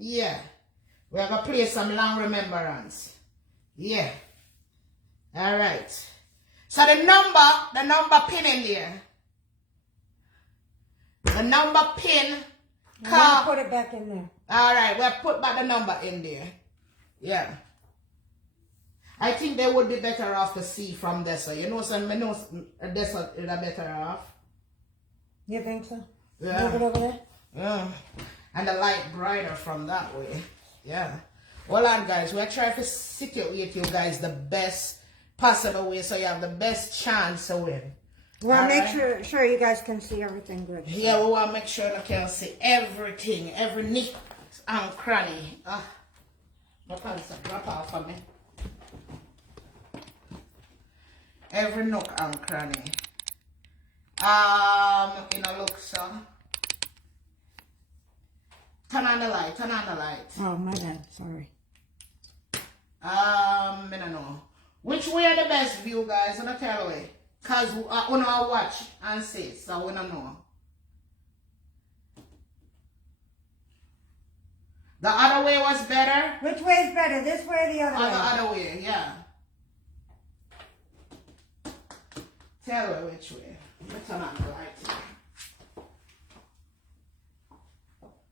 Yeah. We are going to play some long remembrance. Yeah. Alright. So the number pin in there. The number pin. Put it back in there. Alright, we'll put back the number in there. Yeah. I think they would be better off to see from this. So you know, some this is better off. You think so? Yeah. Move it over there? Yeah. And the light brighter from that way. Yeah. Hold on, guys. We're trying to situate you guys the best possible way so you have the best chance to win. Well, make sure you guys can see everything good. Yeah, we want to make sure you can see everything, every nick and cranny. My pants are drop off for me. Every nook and cranny. In a look, so. Turn on the light. Oh, my bad. Sorry. I don't know. Which way are the best view, guys? I don't tell away. Because we don't watch and see, so we don't know. The other way was better? Which way is better, this way or the other way? The other way, yeah. Tell her which way. Let's turn on the light.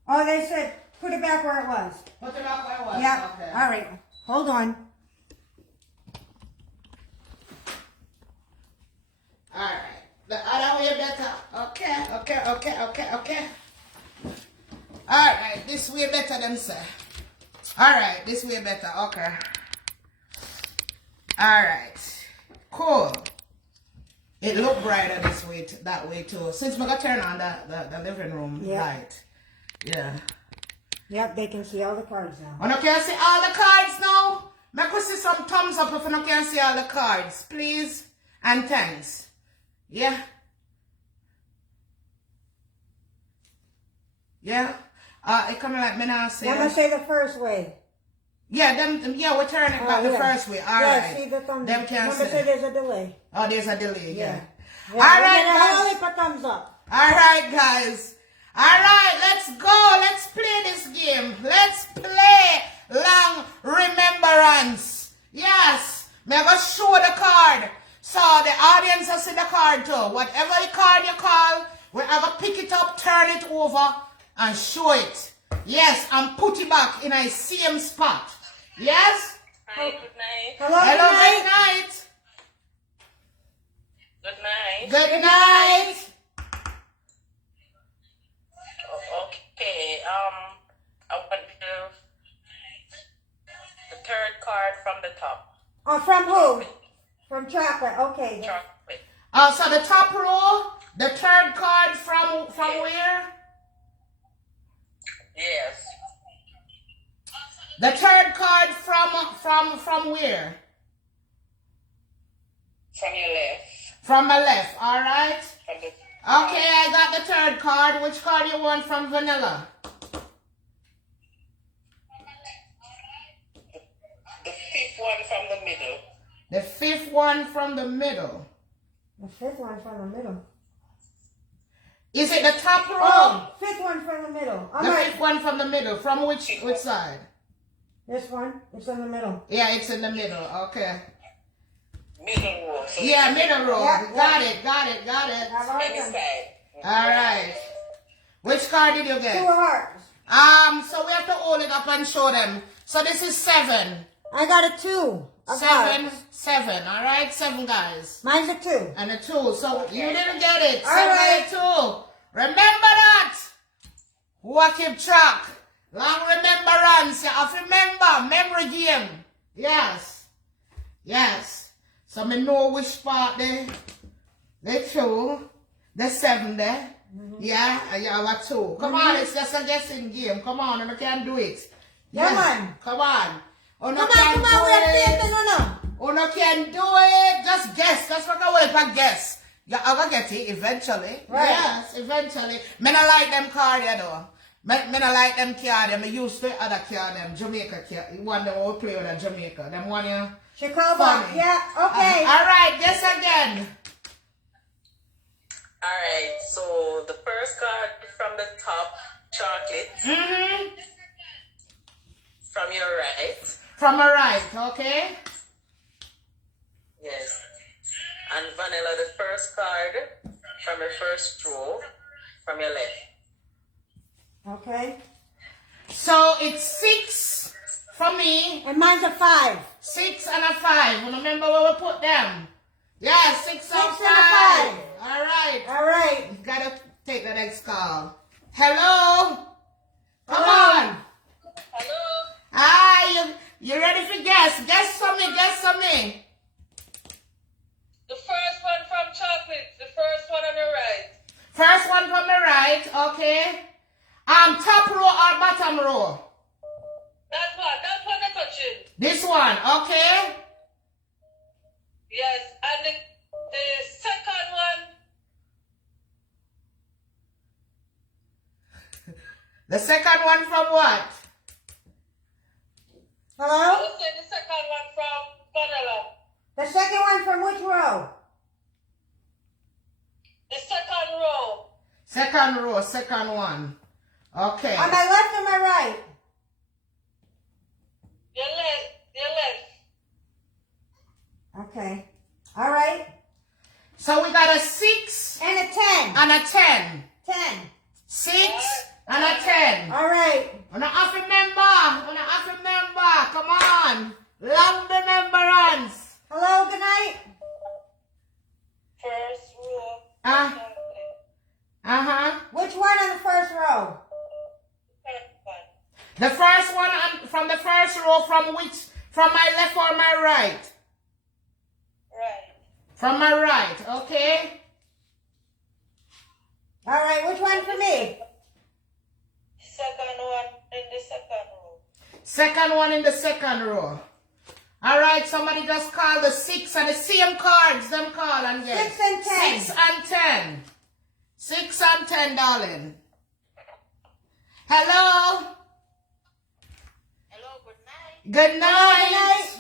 Oh, they said put it back where it was. Put it back where it was? Yeah. Okay. All right. Hold on. Alright. The other way better. Okay. Alright, this way better than say. Alright, this way better. Okay. Alright. Cool. It look brighter this way, that way too. Since we're gonna turn on the living room light. Yeah. Yep, they can see all the cards now. Oh, no, can see all the cards now? Make us see some thumbs up if you no can see all the cards, please. And thanks. Yeah. Yeah. It coming like me now say. I'm gonna say the first way. Yeah, we're turning it back the first way. All right. See the thumbs. Them can Remember, see. say there's a delay. Oh, there's a delay. Yeah. Yeah, All right, guys. only put thumbs up. All right, guys. All right, let's go. Let's play this game. Let's play long remembrance. Yes. I'm going to show the card. So the audience will see the card too. Whatever the card you call, we're going to pick it up, turn it over, and show it. Yes, and put it back in a same spot. Yes? Hi, good night. Hello, Hello, good good night. night. Good night. Good night. Okay, I want the third card from the top. Oh, from who? From chocolate. Okay. Chocolate. So the top row, the third card from where? Yes. The third card from where? From your left. From my left, all right? From the Okay, I got the third card. Which card you want from vanilla? the fifth one from the middle. The fifth one from the middle. The fifth one from the middle. Is it the top row? Oh, fifth one from the middle. All The right. fifth one from the middle. From which side? This one. It's in the middle. Yeah, it's in the middle. Okay. Middle row. So Yeah, middle row. Yeah, Got yeah. it. All right, any then. side. All right. Which card did you Two get? hearts. So we have to hold it up and show them. So this is 7. I got a 2. of 7, hearts. 7. All right, 7 guys. Mine's a 2. And a 2. So you didn't get it. All 7 right. and 2. Remember that. Who I keep track. Long remembrance. You have to remember. Memory game. Yes. Yes. So me know which part there. The 2. The 7 there. Yeah, and you have a 2. Come on, it's just a guessing game. Come on, and you can do it. Come on. Come on. Oh, no, Come on, we have faith in no. Oh, no, can do it. Just guess. That's what I want to guess. You're going to get it eventually. Right. Yes, eventually. Me not like them card, you know. Me not like them card. Me used to other card, them Jamaica card. One them all play with a Jamaica. Them one, you know. Chicago. Funny. Yeah, okay. All right, guess again. Alright, so the first card from the top, chocolate. Mm-hmm. From your right. From my right, okay? Yes. And vanilla, the first card from your first row. From your left. Okay. So it's 6 for me. And mine's a 5. 6 and a 5. Remember where we put them? Yeah, 6 and 6 and a 5. 5. All right. All right. Gotta take the next call. Hello? Come Hello? on. Hello? Hi, you ready for guess? Guess something, guess something. The first one from chocolate. The first one on your right. First one from the right, okay. Top row or bottom row? That one I'm touching. This one, okay. Yes, and the second one. The second one from what? I Hello? would say the second one from vanilla. The second one from which row? The second row. Second row, second one. Okay. On my left or my right? Your left. Okay. All right. So we got a 6 And a 10. and a 10. 10. 6 and a 10. All right. Wanna have to remember. Come on. Long remembrance. Hello, good night. First row. Uh-huh. Which one on the first row? Second one. The first one from the first row from which? From my left or my right? Right. From my right, okay? All right, which one for me? Second one in the second row. Second one in the second row. All right, somebody just call the 6 and the same cards. Them call and get 6 and 10. 6 and 10. 6 and 10, darling. Hello. Hello, good night. Good night.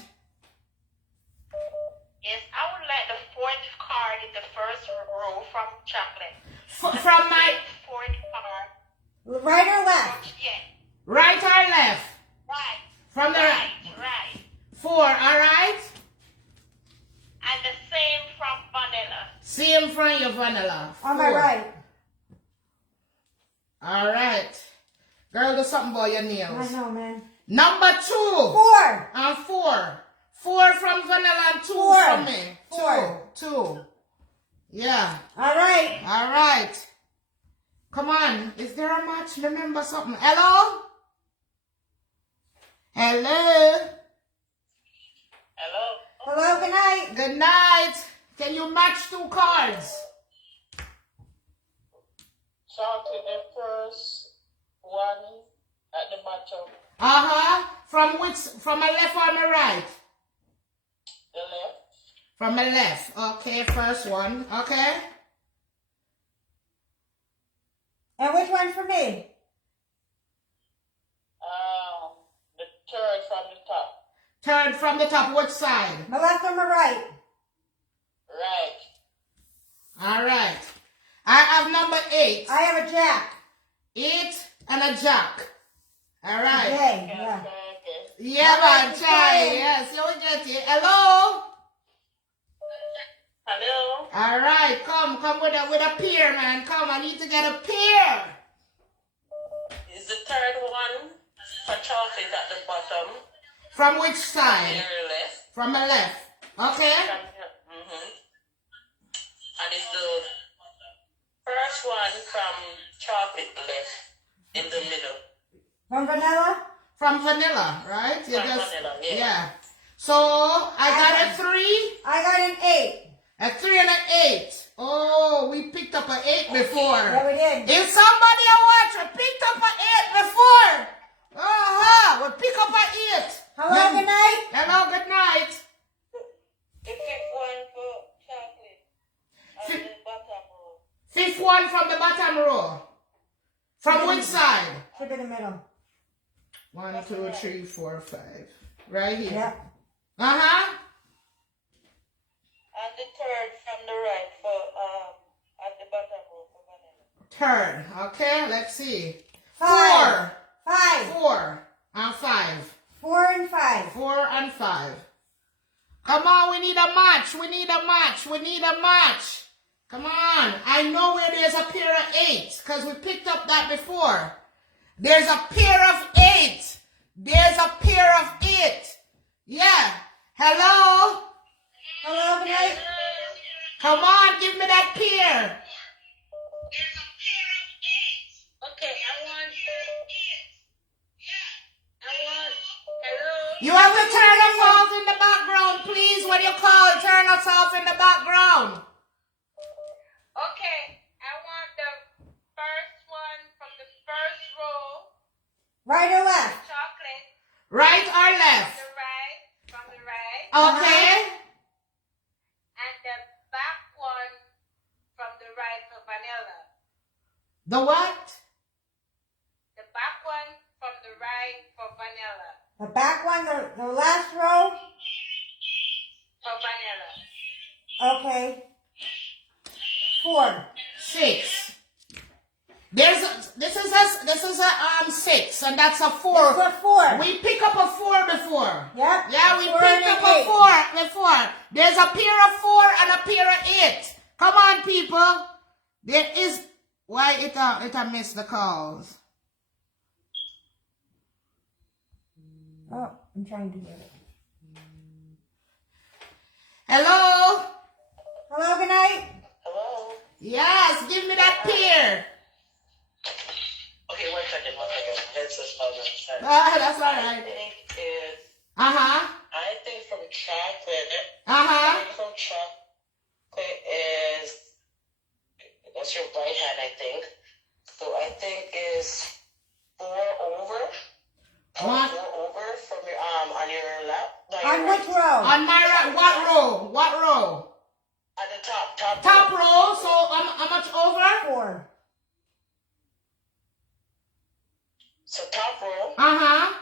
Yes, I would like the fourth card in the first row from chocolate. From my Fourth card. Right or left? Yeah. right or left? Right. From the Right. 4, all right? And the same from vanilla. Same from your vanilla. On my 4. right. All right. Girl, do something about your I nails. know, man. Number 2. 4. And 4. 4 from Vanilla and 2 4. from me. 4. 2. Yeah. All right. All right. Come on. Is there a match? Remember something. Hello? Hello? Hello? Hello, good night. Good night. Can you match 2 cards? Chocolate the first one at the bottom. Uh-huh. From which? From a left or a right? The left. From a left. Okay, first one. Okay. And which one for me? The third from the top. Third from the top. Which side? My left or my right? Right. All right. I have number 8. I have a jack. 8 and a jack. All right. Okay, yeah. Okay. Yeah, man, try. Yes, you will get it. Hello? Hello? All right, come with a peer, man. Come, I need to get a peer. Is the third one for chocolate at the bottom? From which side? Your left. From the left. Okay. And it's the first one from chocolate left in the middle. From vanilla? From vanilla, right? You From vanilla, yeah. So I got a 3. I got an 8. A 3 and an 8. Oh, we picked up an 8 before. Yeah, we did. If somebody watch, we picked up an 8 before. Uh-huh. We pick up an 8. Hello, good night. Hello, good night. The fifth one for chocolate at the bottom row. 5th one from the bottom row. From which side? Should be the middle. 1, 2, 3, 4, 5. Right here. Yeah. Uh-huh. And the third from the right for at the bottom row for vanilla. Third. Okay, let's see. 5. 4 and 5. 4 and 5. 4 and 5. Come on, we need a match. We need a match. We need a match. Come on. I know where there's a pair of 8 because we picked up that before. There's a pair of 8. There's a pair of 8. Yeah. Hello? Hello, good night. Come on, give me that pair. Okay, hello? You have to turn us off in the background, please. When you call, turn us off in the background. Okay, I want the first one from the first row. Right or left? Chocolate. Right or left? From the right. Okay. And the back one from the right for vanilla. The what? The back one from the right for vanilla. The back one, the last row? For vanilla. Okay. 4. 6. This is a 6, and that's a 4. That's a 4. We pick up a 4 before. Yep. Yeah, we 4 picked and up a 8. 4 before. There's a pair of 4 and a pair of 8. Come on, people. There is why it missed the calls. Oh, I'm trying to get it. Hello? Hello, good night. Hello? Yes, give me that pair. Okay, one second. Headset's on. That's all I right. think is Uh-huh. from chocolate. Uh-huh. I think from chocolate is that's your right hand, I think. So I think is 4 over. What? 4 over from your on your lap. On which row? On my right. What row? What row? At the top. Top row. So how much over? 4. So top row. Uh-huh.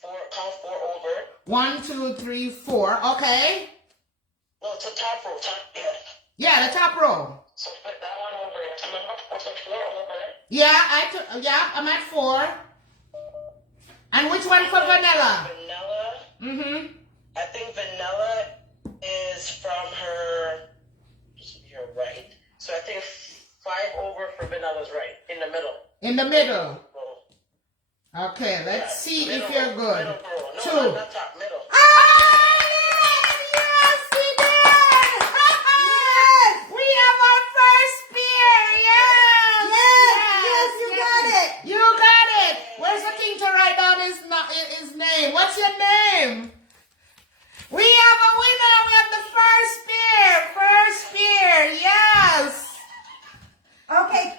4. Count 4 over. 1, 2, 3, 4. Okay. No, it's a top row. Yeah, the top row. So put that one over. So 4 over. Yeah, I'm at 4. And which one for vanilla? Vanilla. Mm-hmm. I think vanilla is from her right. So I think 5 over for vanilla's right. In the middle. In the middle. Okay, let's see if Middle, you're good. middle row. No, 2. not top, middle. Ah, yes, we did. Yes. We have our first spear. Yes. Yes, you got it. You got it. Where's the king to write down his name? What's your name? We have a winner. We have the first spear. First spear. Yes. Okay,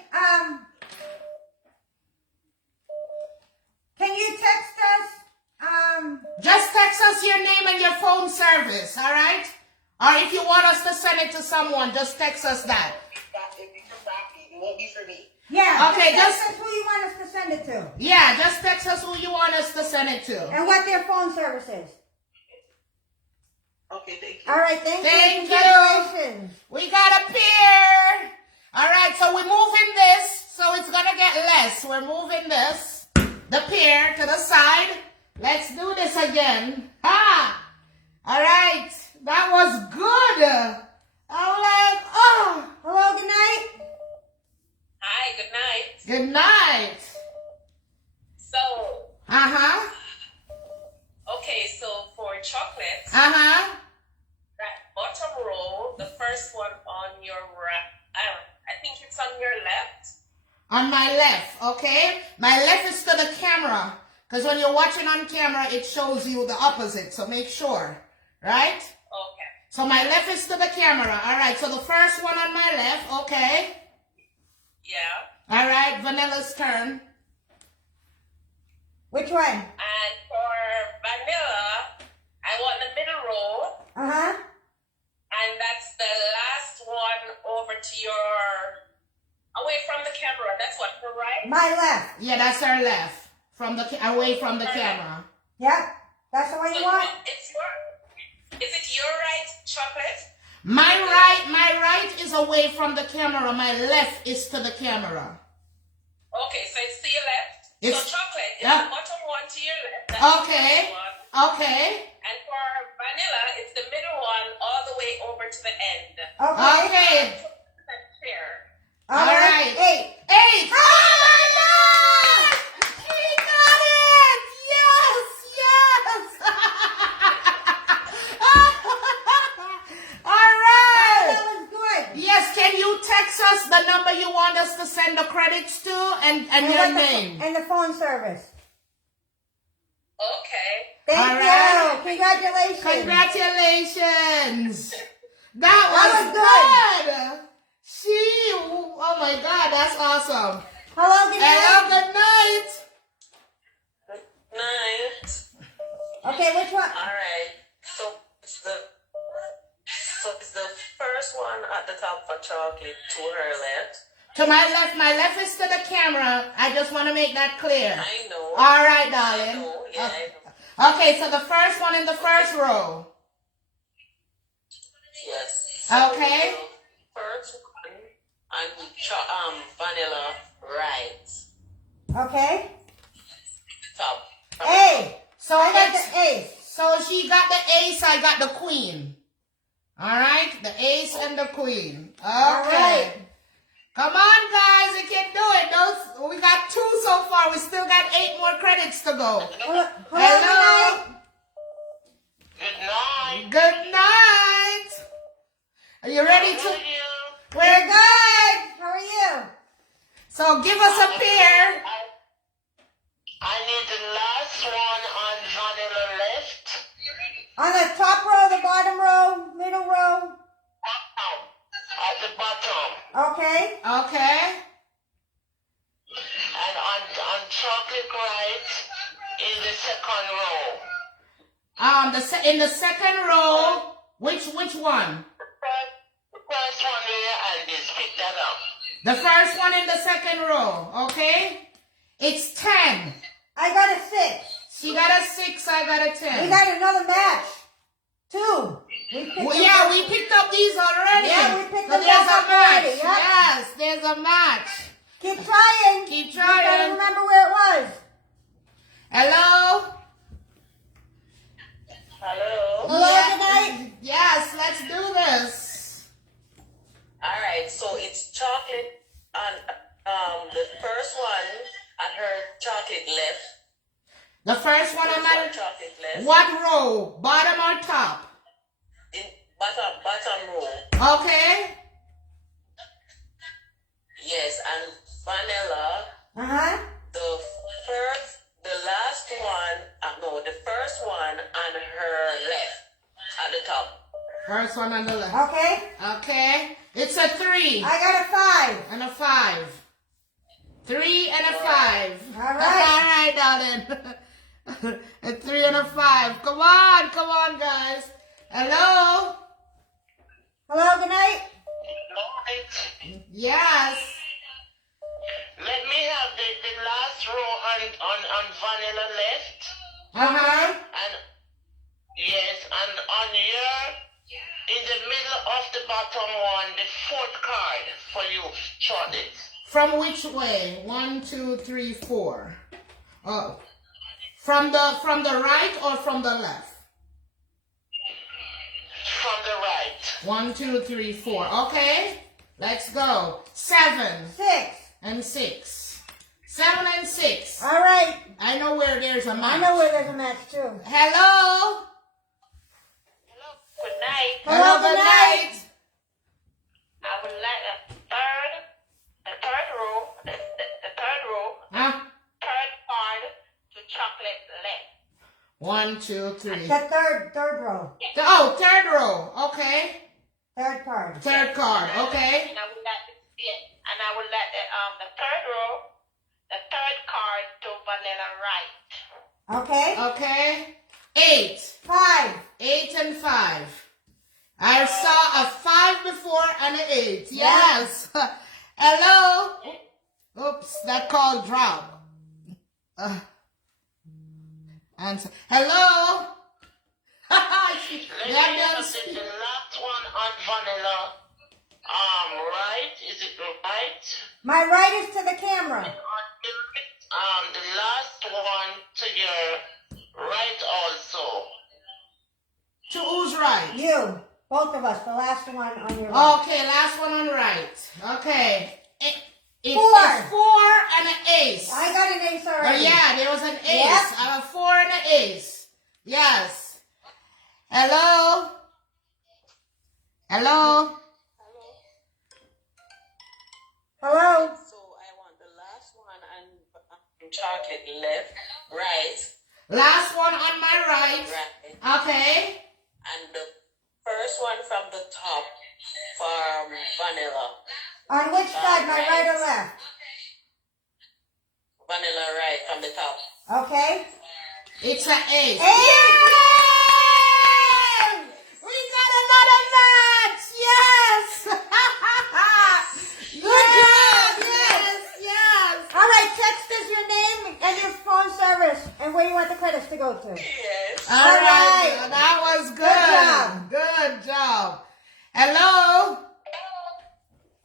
can you text us? Just text us your name and your phone service, all right? Or if you want us to send it to someone, just text us that. If you come back, it won't be for me. Yeah. Okay, text us who you want us to send it to. Yeah, just text us who you want us to send it to. And what their phone service is. Okay, thank you. All right, thank you. Thank you. Congratulations. We got a pair. All right, so we're moving this, so it's going to get less. We're moving this, the pair, to the side. Let's do this again. Ah! All right, that was good. I'm like, oh. Hello, good night. Hi, good night. Good night. So, Uh-huh. okay, so for chocolates, Uh-huh. that bottom row, the first one on your right, I think it's on your left. On my left, okay? My left is to the camera. Because when you're watching on camera, it shows you the opposite. So make sure, right? Okay. So my left is to the camera. All right, so the first one on my left, okay? Yeah. All right, Vanilla's turn. Which one? And for vanilla, I want the middle row, Uh-huh. and that's the last one over to your, away from the camera. That's what, her right? My left. Yeah, that's her left. Away from the camera. Yep. That's the one you want? Is it your right chocolate? My right is away from the camera. My left is to the camera. Okay, so it's to your left. It's- So chocolate is yeah. the bottom one to your left. That's the Okay. middle one. Okay. And for vanilla, it's the middle one all the way over to the end. Okay. Okay. Here. All right. 8. 8. Oh my God! She got it! Yes! Yes! All right! That was good. Yes, can you text us the number you want us to send the credits to and your what the- name? And the phone service. Okay. Thank All you. right. Congratulations. Congratulations! That was good! Oh my God, that's awesome. Hello, good night. Hello, good night. Night. Okay, which one? All right. So it's the first one at the top for chocolate to her left. To my left is to the camera. I just want to make that clear. I know. All right, I darling. know. Yeah, I know. Okay, so the first one in the first row. Yes. Okay. First one, I'm vanilla right. Okay. Top. A. So I got let's. the ace. So she got the ace. I got the queen. All right, the ace and the queen. Okay. All right. Come on, guys, you can do it. We got 2 so far. We still got 8 more credits to go. Hello, Hello. Good night. Good night. Are you ready to? We're good. How are you? So give us a pair. I need the last one on vanilla left. On the top row, the bottom row, middle row. At the bottom. Okay. Okay. And on chocolate right in the second row. In the second row, which one? The first one there and just pick that up. The first one in the second row, okay? It's 10. I got a 6. She got a 6, I got a 10. We got another match. 2. We picked up these already. Yeah, we picked So them there's up a match. already, yeah. Yes, there's a match. Keep trying. Keep You gotta trying. remember where it was. Hello? Hello. Hello, Yeah. good night. Yes, let's do this. All right, so it's chocolate on the first one at her chocolate left Okay. Yes, and vanilla. The last one, no, the first one on her left at the top. First one on the left. Okay. Okay. It's a 3. I got a 5. And a 5. 3 and a 5. All right. All right, darling. A 3 and a 5. Come on, guys. Hello? Hello, good night. Right. Yes. Let me have the last row on vanilla left. Uh-huh. And yes, and on your in the middle of the bottom one, the 4th card for you, chocolate. From which way? 1, 2, 3, 4. Oh. From the right or from the left? From the right. 1, 2, 3, 4. Okay. Let's go. 7 6. and 6. 7 and 6. All right. I know where there's a match. I know where there's a match too. Hello? Hello, good night. Hello, good night. I would like the third row, the third row, Huh? third card to chocolate left. 1, 2, 3. The third row. Oh, third row. Okay. Third card. Third card. Okay. And I would like the third row, the third card to vanilla right. Okay. Okay. 8. 5. 8 and 5. I saw a 5 before and an 8. Yes. Hello? Oops, that call dropped. Answer. Hello? The last one on vanilla. Right? Is it right? My right is to the camera. The last one to your right also. To who's right? You. Both of us. The last one on your right. Okay, last one on right. Okay. It's 4. 4 and an ace. I got an ace Oh, already. yeah, there was an ace. Yep. I have a 4 and an ace. Yes. Hello? Hello? Hello. So I want the last one and chocolate left, right, Last one on my right. right. Okay. And the first one from the top from vanilla. On which side? My right or left? Vanilla right from the top. Okay. It's an ace. Ace! We got another match. Yes. Good job. Yes. Yes. All right. Text us your name and your phone service and where you want the credits to go to. Yes. All All right. right. That was good. Good job. Good job. Hello.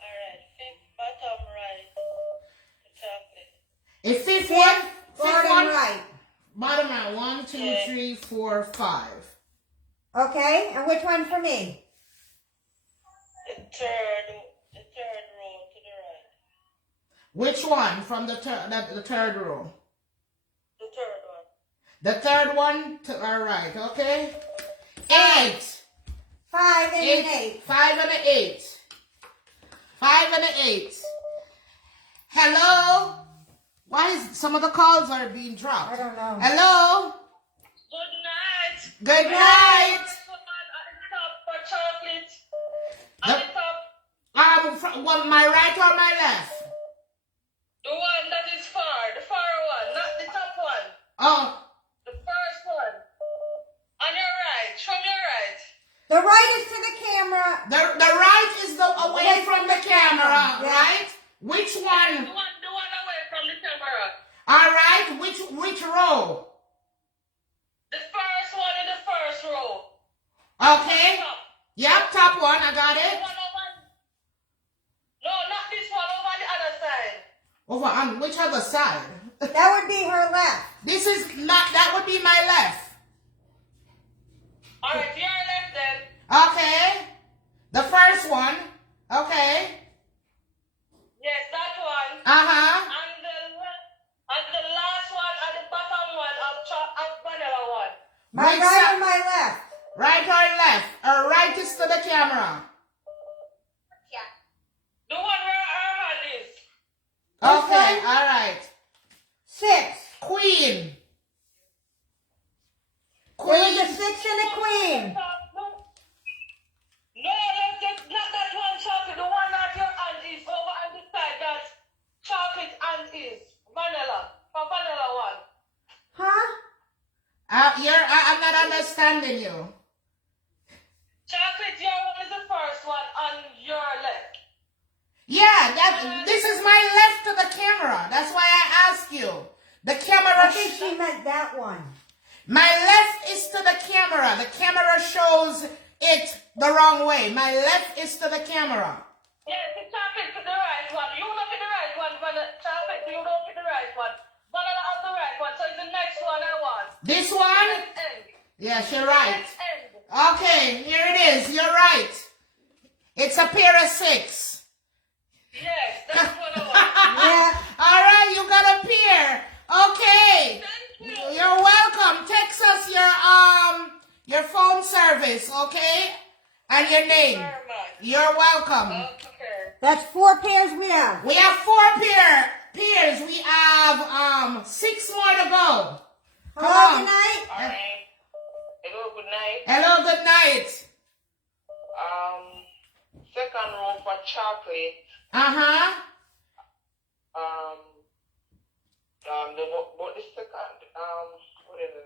Alright, fifth bottom right. The chocolate. A fifth one. Forward and right. Bottom right. 1, 2, 3, 4, 5. Okay. And which one for me? The third row to the right. Which one from the third row? The third one. The third one to our right. Okay. 8. 5 and an 8. 5 and an 8. 5 and an 8. Hello? Why is some of the calls are being dropped? I don't know. Hello? Good night. Good night. First one at the top for chocolate. The- At the top. My right or my left? The one that is far. The far one. Not the top one. Oh, The first one. On your right. From your right. The right is to the camera. the right is away from the camera, Yeah. right? Which The one? one away from the camera. All right. Which row? The first one in the first row. Okay. Top. Yep, top one. I got The it. one over. No, not this one. Over the other side. Over on which other side? That would be her left. This is not. That would be my left. Alright, your left then. Okay. The first one. Okay. Yes, that one. Uh-huh. And the last one at the bottom one of vanilla one. My Which right side? or my left? Right or left? Right is to the camera. Okay, one? all right. 6. Queen. There was Queen. a 6 and a queen. No, that's not that one chocolate. The one that your aunt is over on the side. That chocolate aunt is vanilla. For vanilla one. Huh? I'm not understanding you. Chocolate, your one is the first one on your left. Yeah, this is my left to the camera. That's why I asked you. The camera. I think she meant that one. My left is to the camera. The camera shows it the wrong way. My left is to the camera. Yes, the chocolate to the right one. You look at the right one, vanilla. Chocolate, you look at the right one. Vanilla on the right one. So it's the next one I want. This one? Next end. Yes, you're right. Next end. Okay, here it is. You're right. It's a pair of 6. Yes, that's what I want. Yeah. All right, you got a pair. Okay. Thank you. You're welcome. Text us your phone service, okay? And your name. Very much. You're welcome. Okay. That's 4 pairs we have. We have 4 pairs. We have 6 more to go. Come Hello, on. good night. All right. Hello, good night. Hello, good night. Second row for chocolate. Uh-huh. But the second, what is it?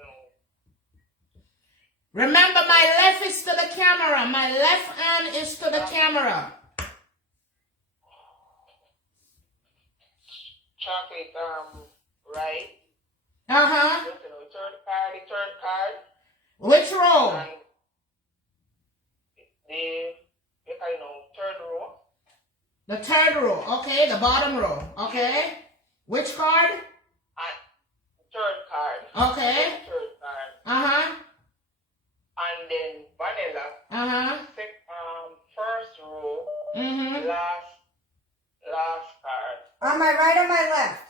Remember, my left is to the camera. My left hand is to the camera. Chocolate, right? Uh-huh. The third card. Which row? And third row. The 3rd row. Okay, the bottom row. Okay. Which card? And third card. Okay. Third card. Uh-huh. And then vanilla. Uh-huh. First row. Mm-hmm. Last card. On my right or my left?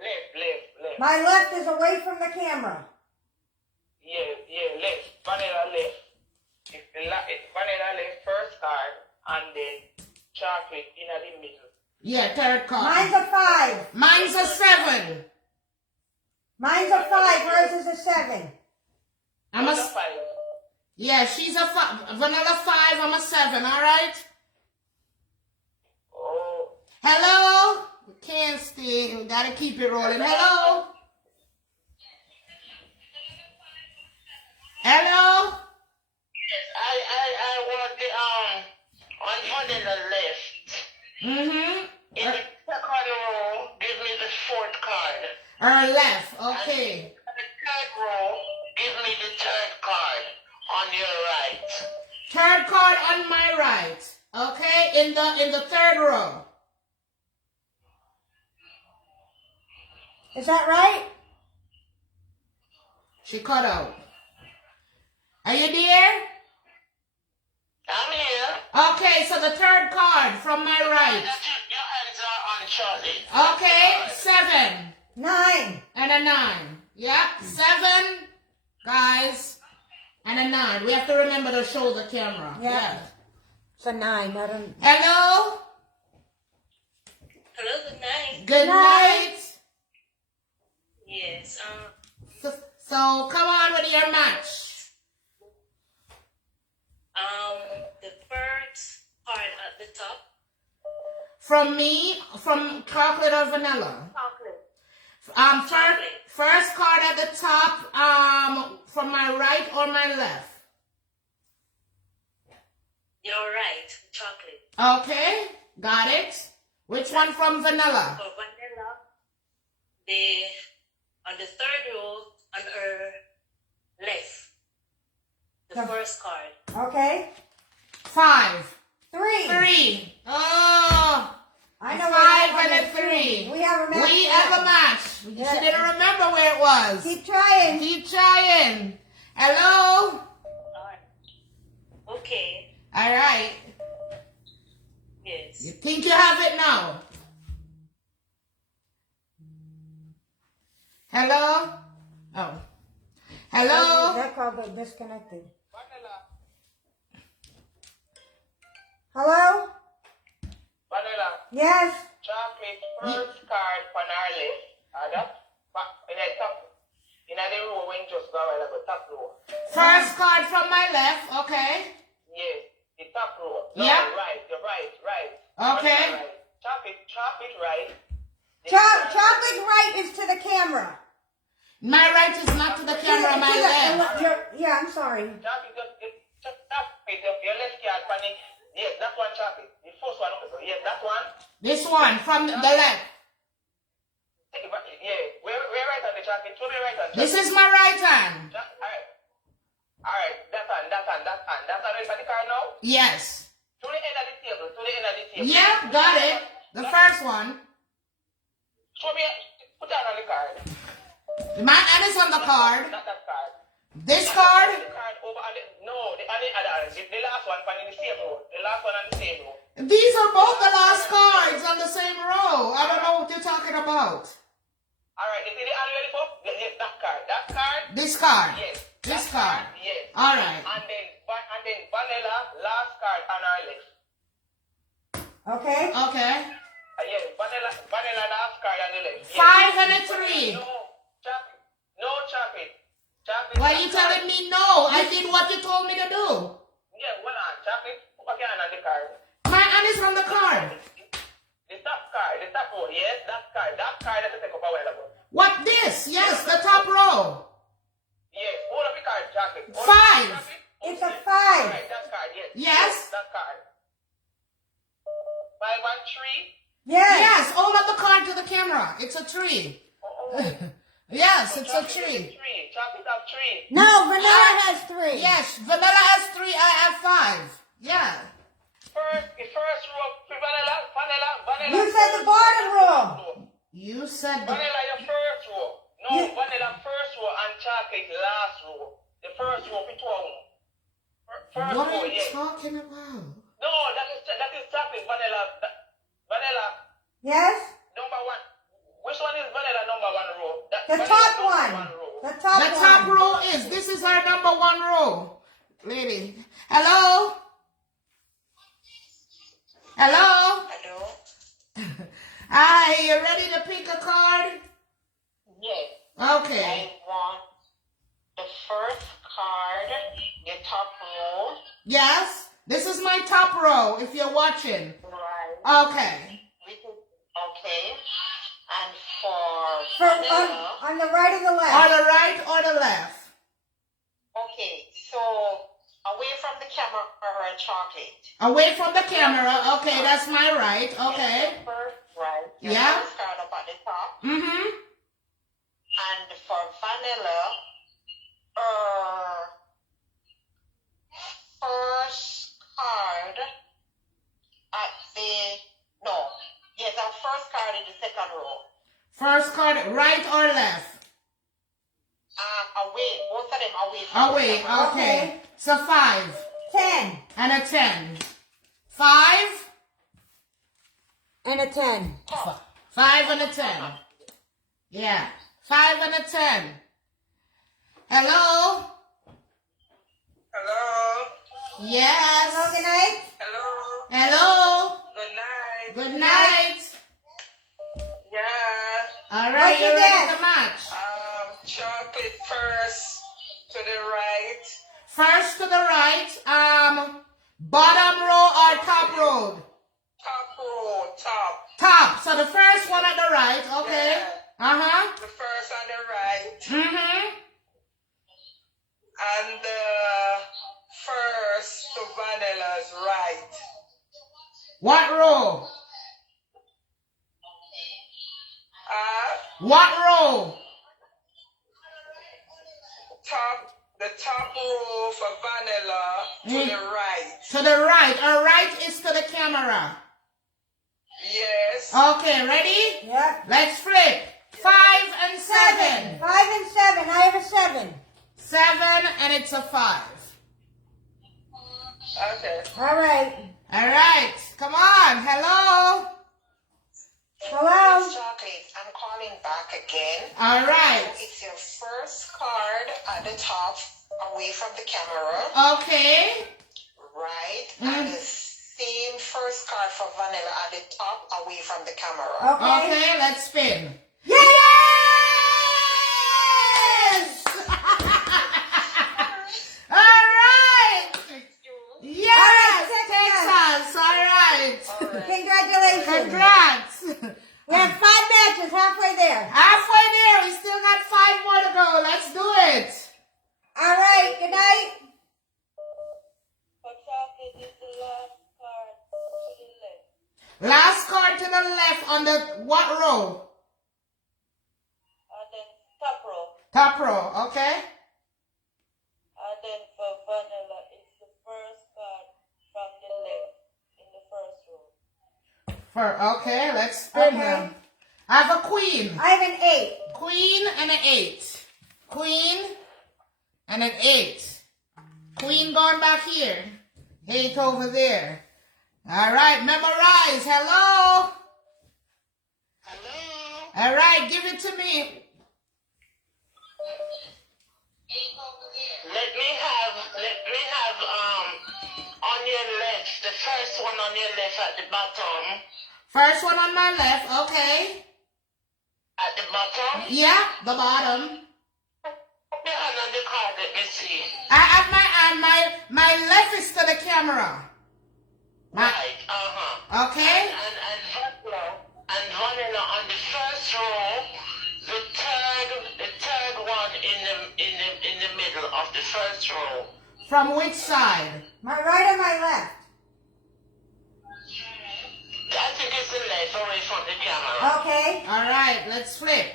Left. My left is away from the camera. Yeah, left. Vanilla left. It's vanilla left first card, and then chocolate in the middle. Yeah, 3rd card. Mine's a 5. Mine's a 7. Mine's a 5. Hers is a 7. I'm a 5. Yeah, she's a 5. Vanilla 5. I'm a 7. All right. Oh. Hello. We can't stay. We gotta keep it rolling. Hello. Hello. Yes, I want the on the left. Mm-hmm. In the second row, give me the fourth card. Her left. Okay. In the third row, give me the third card on your right. 3rd card on my right. Okay, in the 3rd row. Is that right? She cut out. Are you there? I'm here. Okay, so the 3rd card from my right. Your hands are on Charlie. Okay, 7 9. and a 9. Yep, 7 guys and a 9. We have to remember to show the camera. Yeah. It's a 9. Not a... Hello. Hello, good night. Good night. Yes. So come on with your match. The first card at the top. From me, from chocolate or vanilla? Chocolate. First card at the top, from my right or my left? You're right. Chocolate. Okay, got it. Which one from vanilla? For vanilla, on the 3rd row on her left. The first card. Okay. 5. 3. 3. Oh. I know 5 where and a 3. We have a match. We have a match. Yeah. She didn't remember where it was. Keep trying. Keep trying. Hello? Okay. All right. Yes. You think you have it now? Hello? Oh. Hello? That call got disconnected. Hello? Vanilla. Yes? chocolate first card on our left. That in the top, in the row when just go away, like the top row. First card from my left, okay. Yes, the top row. No, Yep. right, the right. Okay. Right. Chocolate right. Chocolate right is to the camera. My right is not to the camera, my left. Yeah, I'm sorry. Chocolate, your left card, panic. Yes, that one chocolate. The first one, yes, that one. This one from the left. Yeah, we're right on the chocolate. To the right on chocolate. This is my right hand. Alright, that hand. That hand ready for the card now? Yes. To the end of the table. Yeah, got it. The first one. Show me, put that on the card. My hand is on the card. Not that card. This card. The card over on the, no, the last one on the same row. The last one on the same row. These are both the last cards on the same row. I don't know what you're talking about. Alright, is it the other ready for? Yes, that card. That card? This card. Yes. This card. Yes. Alright. And then vanilla, last card on our left. Okay. Okay. Yes, vanilla last card on the left. Yes. 5 and a 3. No chocolate. Why are you telling me no? I did what you told me to do. Yeah, well on, chocolate. Put your hand on the card. My hand is on the card. The top card, the top row, yes, that card that you take up a while ago. What this? Yes, the top row. Yes, hold up the card, chocolate. 5. It's a 5. Right, that card, yes. Yes. That card. 5 and 3. Yes. Yes, hold up the card to the camera. It's a 3. Yes, it's a 3. Chocolate have 3. No, vanilla has 3. Yes, vanilla has 3. I have 5. Yeah. The first row, vanilla. You said the bottom row. You said Vanilla your first row. No, vanilla first row and chocolate last row. The first row, which one? First what row, are you yes. talking about? No, that is chocolate, vanilla. Vanilla, Yes. number 1. Which one is vanilla number 1 row? The top one. The top row is, this is our number 1 row. Lady. Hello? Hello? Are you ready to pick a card? Yes. Okay. I want the first card, the top row. Yes? This is my top row, if you're watching. Right. Okay. Okay. And for vanilla. on the right or the left? On the right or the left? Okay, so away from the camera or chocolate. Away from the camera. Okay, that's my right. Okay. Yes, first, right. Your Yeah. first card up at the top. Mm-hmm. And for vanilla, first card at the, no. Yes, our first card in the second row. First card, right or left? Away, both of them away from Away, the camera. okay. So 5. 10. And a 10. 5. And a 10. 5 and a 10. Yeah. 5 and a 10. Hello? Hello? Yes. Hello, good night. Hello? Hello? Good night. Good night. Yeah. All right, What's you your ready guess? to match? Chocolate first to the right. First to the right, bottom row or top row? Top row, top. Top. So the first one at the right, okay. Yeah. Uh-huh. The first on the right. Mm-hmm. And the first to vanilla's right. What row? What row? The top row for vanilla to the right. To the right. Our right is to the camera. Yes. Okay, ready? Yep. Let's flip. 5 and 7. 5 and 7. I have a 7. 7 and it's a 5. Okay. All right. All right. Come on. Hello. Hello. Chocolate, I'm calling back again. All right. So it's your first card at the top, away from the camera. Okay. Right. And the same first card for vanilla at the top, away from the camera. Okay. Okay, let's spin. Yes! All right. Yes, All right, Texas. All right. Congratulations. Congrats. We have 5 matches, halfway there. Halfway there. We still got 5 more to go. Let's do it. All right, good night. For chocolate is the last card to the left. Last card to the left on the what row? And then top row. Top row. Okay. And then for vanilla, it's the first card from the left in the first row. Okay, let's spin Okay. them. I have a queen. I have an 8. Queen and an 8. Queen and an 8. Queen going back here. 8 over there. All right, memorize. Hello. Hello. All right, give it to me. Let me have on your left, the first one on your left at the bottom. First one on my left. Okay. At the bottom. Yeah, the bottom. Put your hand on the card, let me see. I have my hand. My left is to the camera. Right, Okay. And vanilla on the first row, the third one in the middle of the first row. From which side? My right or my left? I think it's the left away from the camera. Okay. All right, let's flip.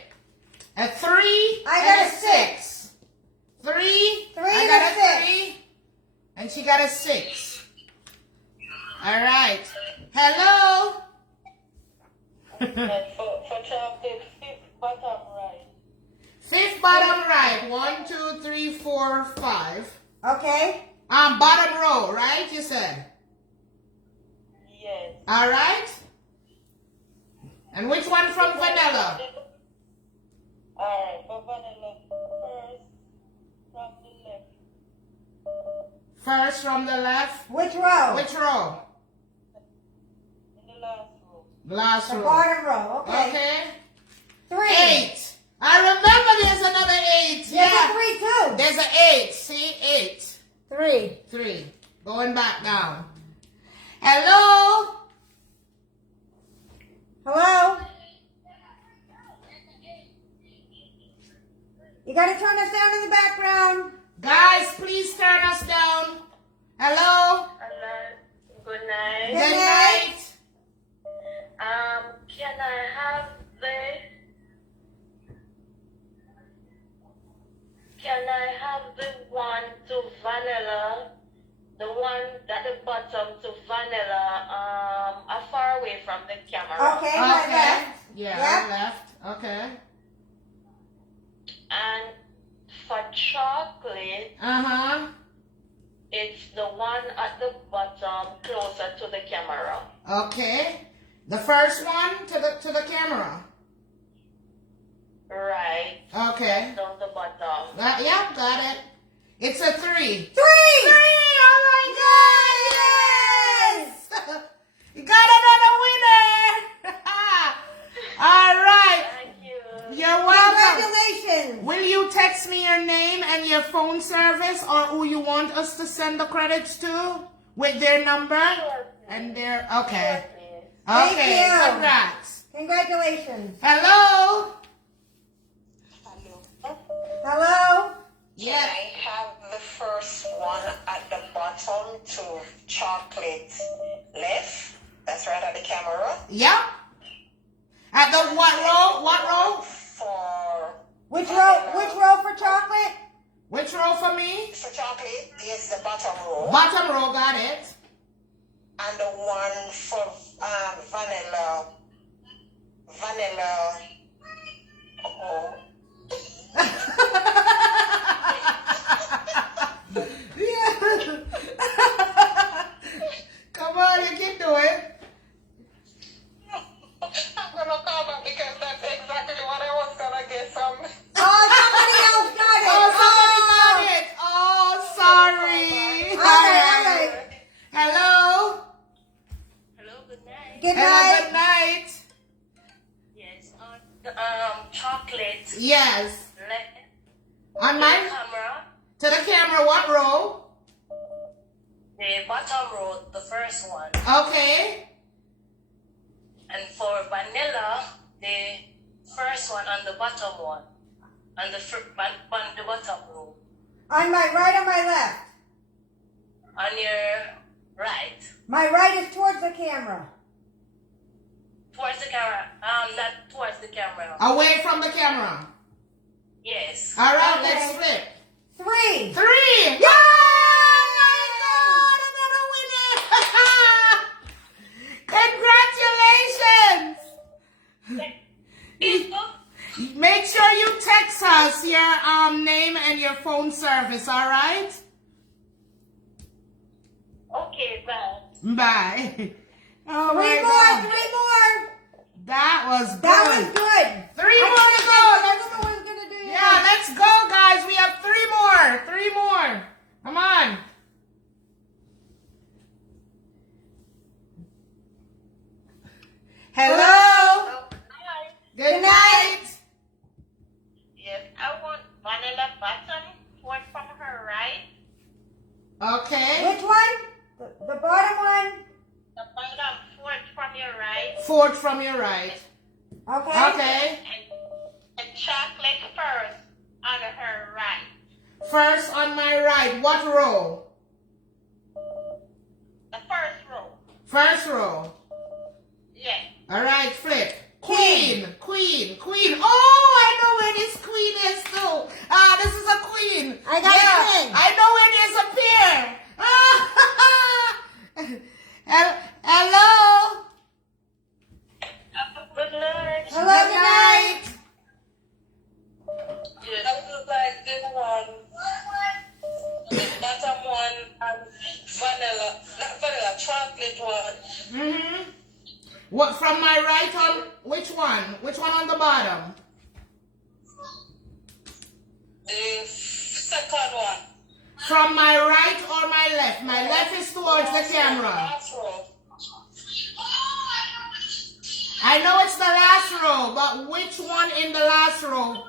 A 3 I and got a a 6. 3. Three I and got a a 6. 3. And she got a 6. All right. Hello. And for chocolate, fifth bottom right. 5th bottom right. 1, 2, 3, 4, 5. Okay. Bottom row, right? You said. Yes. All right. And which one from vanilla? Alright, for vanilla, first from the left. First from the left. Which row? Which row? In the last row. Last The row. bottom row. Okay. Okay. 3. 8. I remember there's another 8. There's Yeah. a 3 too. There's an 8. See? 8. 3. 3. Going back down. Hello? Hello? You gotta turn us down in the background. Guys, please turn us down. Hello? Hello. Good night. Good Good night. night. Can I have the one to vanilla? The one at the bottom to vanilla, far away from the camera. Okay, my Okay. left. Yeah, Yep. left. Okay. And for chocolate, Uh-huh. it's the one at the bottom closer to the camera. Okay. The first one to the camera. Right. Okay. Down the bottom. Yeah, got it. It's a 3. 3. 3! Oh my God! Yes! You got another winner! All right. Thank you. You're welcome. Congratulations. Will you text me your name and your phone service or who you want us to send the credits to with their number and their... Okay. Thank Okay, you. congrats. Congratulations. Hello? Hello? Can I have the first one at the bottom to chocolate left? That's right at the camera. Yep. At the what row? What row? For Which row for chocolate? Which row for me? for chocolate is the bottom row, Bottom row, got it. and the one for vanilla. Oh, Come on, you can do it. I'm gonna call back because that's exactly what I was gonna get from. Oh, somebody else got it. Oh, somebody got it. Oh, sorry. All right. Hello? Yes. Left. On To my the camera. to the camera, what row? The bottom row, the first one. Okay. And for vanilla, the first one on the bottom one. On the bottom row. On my right or my left? On your right. My right is towards the camera. Towards the camera. Not towards the camera. Away from the camera. Yes. All right, Okay. let's flip. 3. 3. Yeah! Another winner. Congratulations. Make sure you text us your name and your phone service, all right? Okay, bye. Bye. Oh my 3 more, God. 3 more. That was good. That was good. 3 more to I go. don't know what I was gonna do. Yeah, let's go, guys. We have 3 more. 3 more. Come on. Hello. Oh, hi. Good night. Yes, I want vanilla bottom towards from her right. Okay. Which one? The bottom one? The bottom towards from your right. 4th from your right. Okay. Okay. And chocolate first on her right. First on my right. What row? The first row. First row. Yes. All right, flip. Queen, queen, queen. Oh, I know where this queen is too. This is a queen. I got a queen. I know where there's a pair. Hello. Good night. Hello, good night. Yes. I would like this one. The bottom one and vanilla. Not vanilla, chocolate one. Mm-hmm. What from my right on which one? Which one on the bottom? The second one. From my right or my left? My left is towards the camera. Last row. I know it's the last row, but which one in the last row?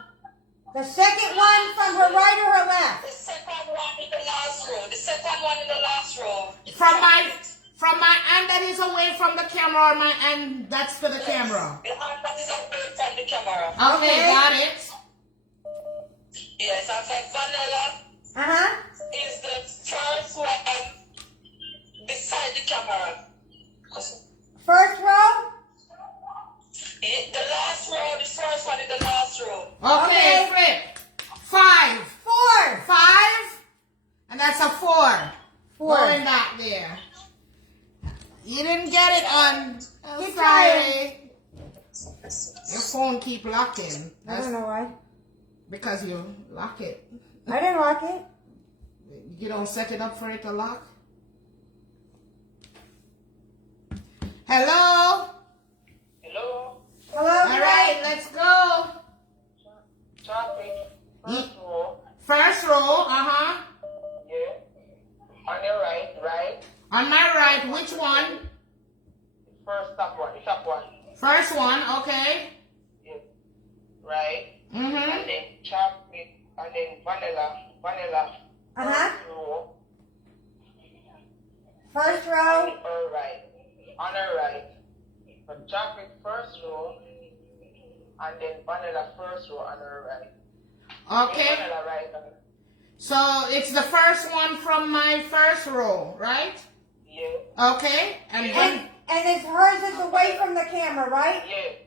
The second one from her right or her left? The second one in the last row. The second one in the last row. From my hand that is away from the camera or my hand that's to the camera. The hand that is away from the camera. Okay, got it. Yes, I said vanilla is the first one beside the camera. First row? The last row, the first one in the last row. Okay, flip. 5. 4. 5. And that's a 4. 4. Going back there. You didn't get it on. I'm Keep sorry. Your phone keep locking. I don't know why. Because you lock it. I didn't lock it. You don't set it up for it to lock? Hello? Hello? Hello, All good right, night. let's go. Chocolate, first row. First row, uh-huh. Yeah. On your right, right. On my right, which one? First top one, the top one. First one, okay. Yeah. Right. Mm-hmm. And then chocolate, and then vanilla. First row. First On row. her right. On her right. The chocolate first row. And then vanilla first row on her right. Okay. Vanilla right. So it's the first one from my first row, right? Yeah. Okay. And then, And it's hers is away from the camera, right?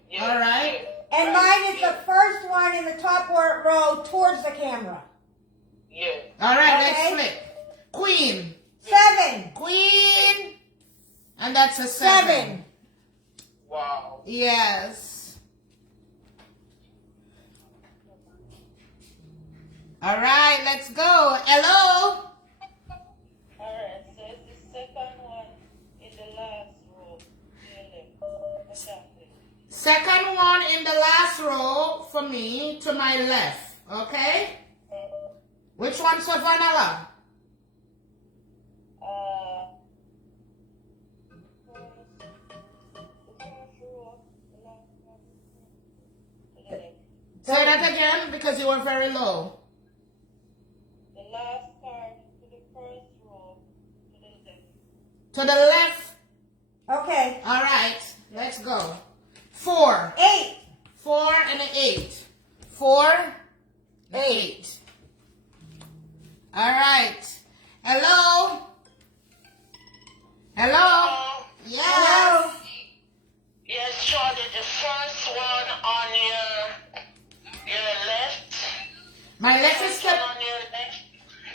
Yeah. all right. And mine is the first one in the top row towards the camera. Yeah. All right, Okay. let's flip. Queen. 7. Queen. And that's a 7. Wow. Yes. All right, let's go. Hello. Alright, so it's the second one in the last row. Second one in the last row for me to my left. Okay? Which one's for vanilla? Say that again. again because you were very low. The last card to the first row to the left. To the left. Okay. All right. Let's go. 4. 8. 4 and an 8. 4, 8. All right. Hello? Hello? Yes. Hello. Yes, Charlie, the first one on your left. My left is First one the... on your left.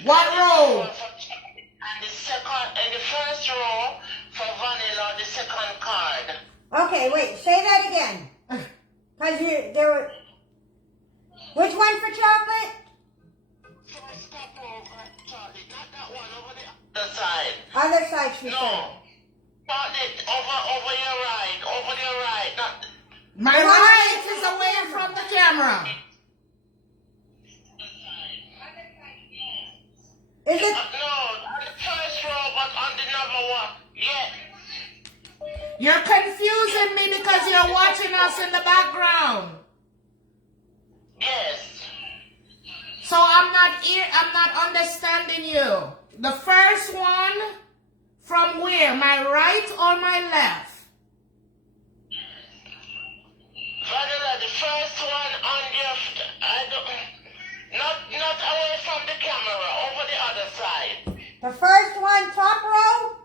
What row? And the second, in the first row for vanilla, the second card. Okay, wait. Say that again. Cause there were. Which one for chocolate? First couple, Charlie, not that one over the other side. Other side, she said. No. Charlie, over your right, over your right. Not, My right is away from the camera. Is it? no, on the first row, but on the number one. Yeah. You're confusing me because you're watching us in the background. Yes. So I'm not understanding you. The first one from where? My right or my left? Vanilla, the first one on your, not away from the camera, over the other side. The first one, top row?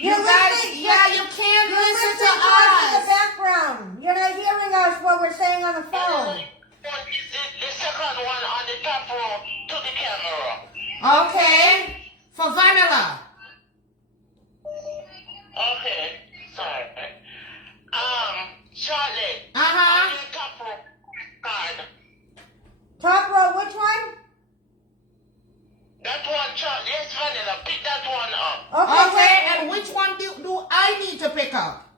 You guys, yeah, you can't listen to in the us. background. You're not hearing us what we're saying on the phone. The second one on the top row to the camera. Okay. For vanilla. Okay, sorry. Charlotte. Uh-huh. On your top row card. Top row, which one? That one, Charlotte. Yes, vanilla. Pick that one up. Okay, Okay, wait. and which one do I need to pick up?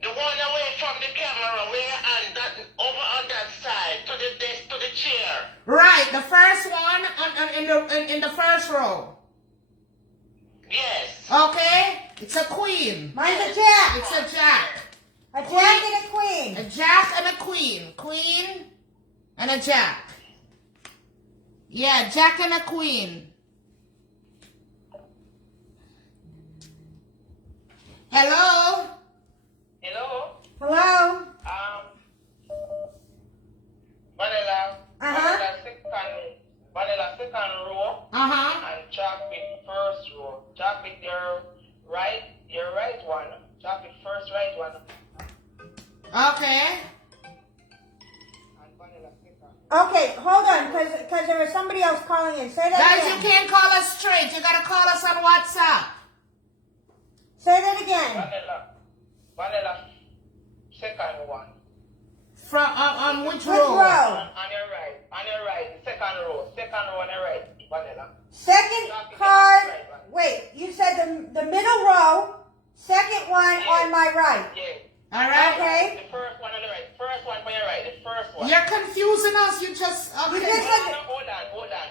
The one away from the camera, where and that over on that side to the desk, to the chair. Right, the first one in the first row. Yes. Okay? It's a queen. Mine's a jack. It's a jack. A jack and a queen. A jack and a queen. Queen and a jack. Yeah, jack and a queen. Hello? Hello. Hello? Vanilla. Uh-huh. Vanilla second row. Uh-huh. And chocolate first row. Chocolate your right one. Chocolate first right one. Okay. And vanilla second. Okay, hold on, because there was somebody else calling in. Say that Guys, again. you can't call us straight. You gotta call us on WhatsApp. Say that again. Vanilla second one. From on which Which row? row? On your right, second row on your right, vanilla. Second card. Wait, you said the middle row. Second one on my right. Yeah. All right. Okay. The first one on the right. First one on your right. The first one. You're confusing us. You just okay. You just said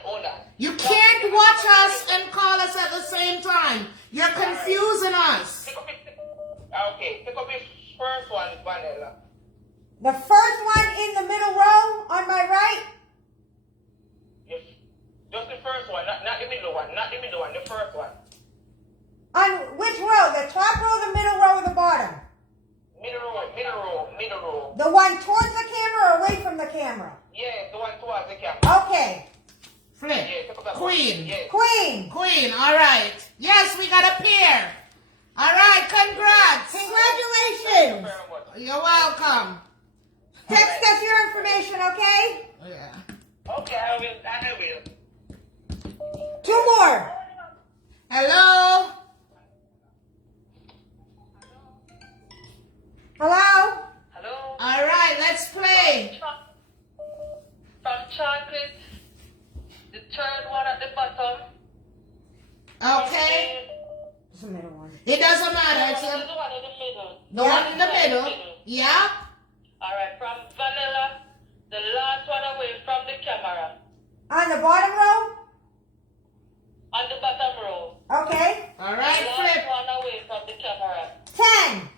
Hold on. You can't watch us and call us at the same time. You're confusing us. Okay, pick up your first one, vanilla. the first one in the middle row on my right. Yes. Just the first one, not the middle one, the first one. On which row? The top row, the middle row, or the bottom? Middle row. The one towards the camera or away from the camera? Yeah, the one towards the camera. Okay. Flip. Yeah, pick up that Queen. one. Yeah. Queen. Queen. All right. Yes, we got a pair. All right. Congrats. Congratulations. Very much. You're welcome. Text us your information, okay? Yeah. Okay, I will. 2 more. Hello. Hello? Hello? All right. Let's play. From chocolate, the third one at the bottom. Okay. It's the middle one. It doesn't matter. It's The one in the middle. the one in the middle. Yeah. Alright, from vanilla, the last one away from the camera. On the bottom row? On the bottom row. Okay. All The right. last Flip. one away from the camera. 10.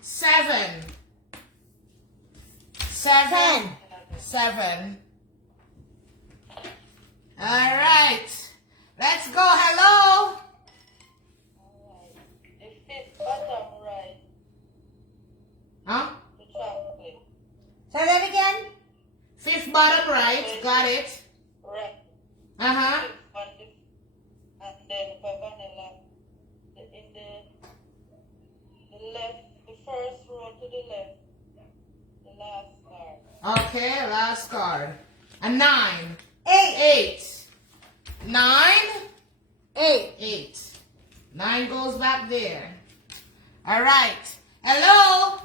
7. All right. Let's go. Hello. Alright. The fifth bottom right, Huh? the chocolate. Say that again. 5th bottom right. Got it. Right. Uh-huh. And then for vanilla, in the left, the first row to the left, the last card. Okay, last card. A 9. 8. 8. 9. 8. 8. 9 goes back there. All right. Hello.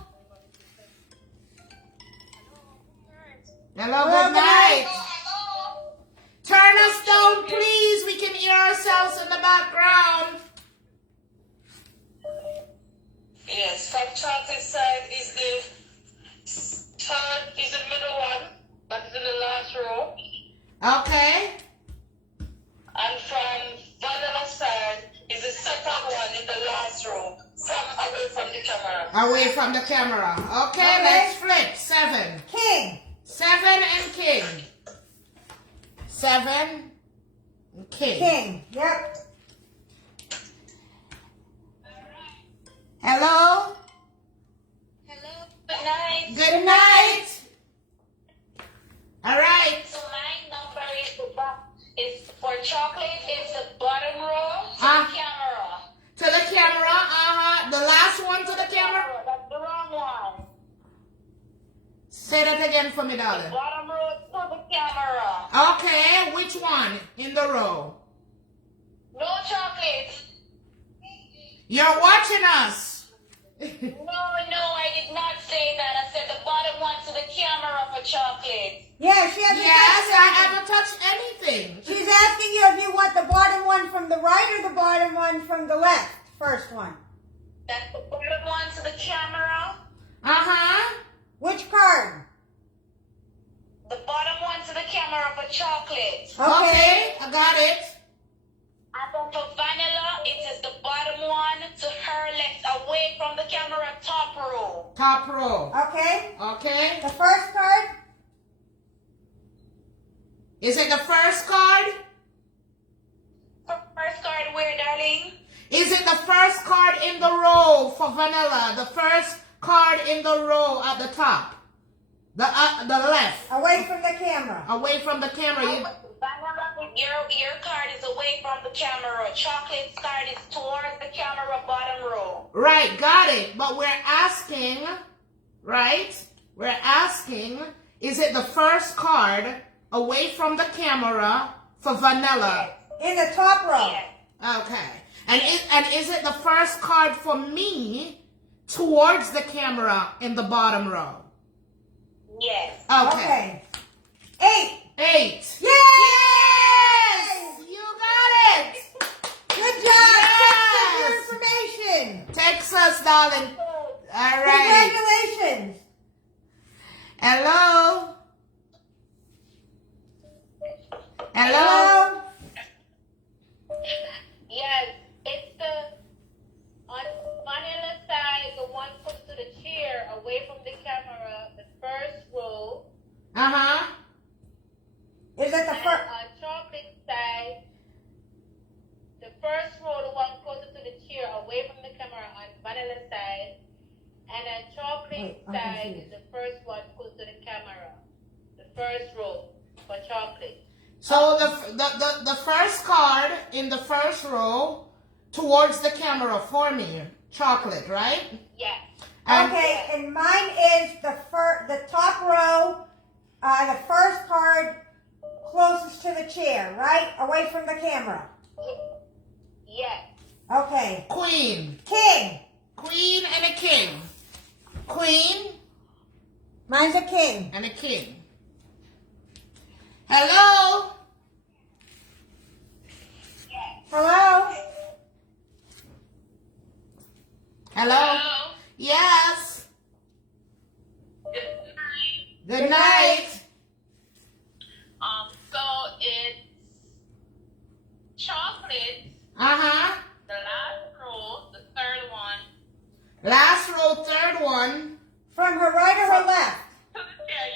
Hello, good night. Turn us down, please. We can hear ourselves in the background. Yes, from chocolate side is the third, is the middle one, that is in the last row. Okay. And from vanilla side is the second one in the last row, from away from the camera. Away from the camera. Okay, Okay. let's flip. 7. King. 7 and king. 7 and king. King. Yep. Hello. Hello, good night. Good night. All right. So my number is for chocolate is the bottom row to Ah. the camera. To the camera. Uh-huh. The last one to the camera. That's the wrong one. Say that again for me, darling. Bottom row to the camera. Okay, which one in the row? No chocolate. You're watching us. No, I did not say that. I said the bottom one to the camera for chocolate. Yeah, she hasn't Yes, touched I anything. haven't touched anything. She's asking you if you want the bottom one from the right or the bottom one from the left. First one. That's the bottom one to the camera. Uh-huh. Which card? The bottom one to the camera for chocolate. Okay, I got it. And then for vanilla, it is the bottom one to her left, away from the camera, top row. Top row. Okay. Okay. The first card? Is it the first card? First card where, darling? Is it the first card in the row for vanilla? The first card in the row at the top. The left. Away from the camera. Away from the camera. Vanilla, your card is away from the camera. Chocolate's card is towards the camera, bottom row. Right, got it. But we're asking, right? We're asking, is it the first card away from the camera for vanilla? In the top row. Yes. Okay. And is it the first card for me towards the camera in the bottom row? Yes. Okay. 8. 8. Yay! Yes! You got it! Good job. Yes! Texas information. Texas, darling. All right. Congratulations. Hello? Hello? Hello. Yes. It's on vanilla side, the one put to the chair, away from the camera, the first row. Uh-huh. Is it the And first? on chocolate side, the first row, the one closer to the chair, away from the camera on vanilla side. And on chocolate Wait, I'm side confused. is the first one close to the camera. The first row for chocolate. So the first card in the first row towards the camera for me, chocolate, right? Yes. And Okay, and mine is the top row, the first card closest to the chair, right? Away from the camera. Yes. Okay. Queen. King. Queen and a king. Queen Mine's a king. and a king. Hello? Hello? Hello? Yes. Good night. So it's chocolate, Uh-huh. the last row, the third one. Last row, third one. From her right or her left? To the chair.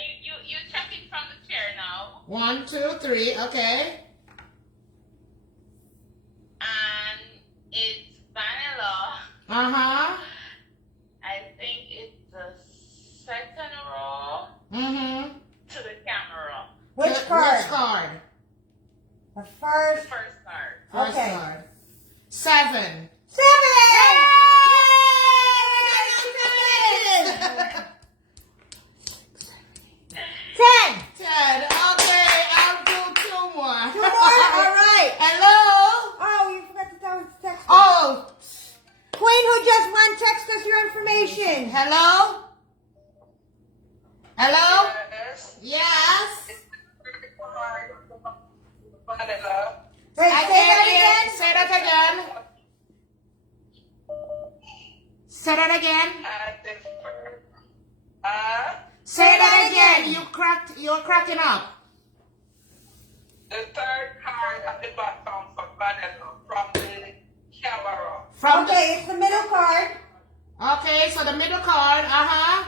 You check it from the 1, 2, 3. Okay. And it's vanilla. Uh-huh. I think it's the second row Mm-hmm. to the camera. Which card? Which card? The The first. first card. First Okay. card. 7. 7! Ten. 10. Okay, I'll do 2 more. 2 more? All right. Hello? Oh, you forgot to tell us to text us. Oh, Queen who just won, text us your information. hello? Hello? Yes. Yes? Vanilla. Wait, I say that can't hear. again. Say that again. Say that again. And the first. Say that again. You're cracking up. The third card at the bottom for vanilla from the camera. From Okay, it's the middle card. Okay, so the middle card. Uh-huh.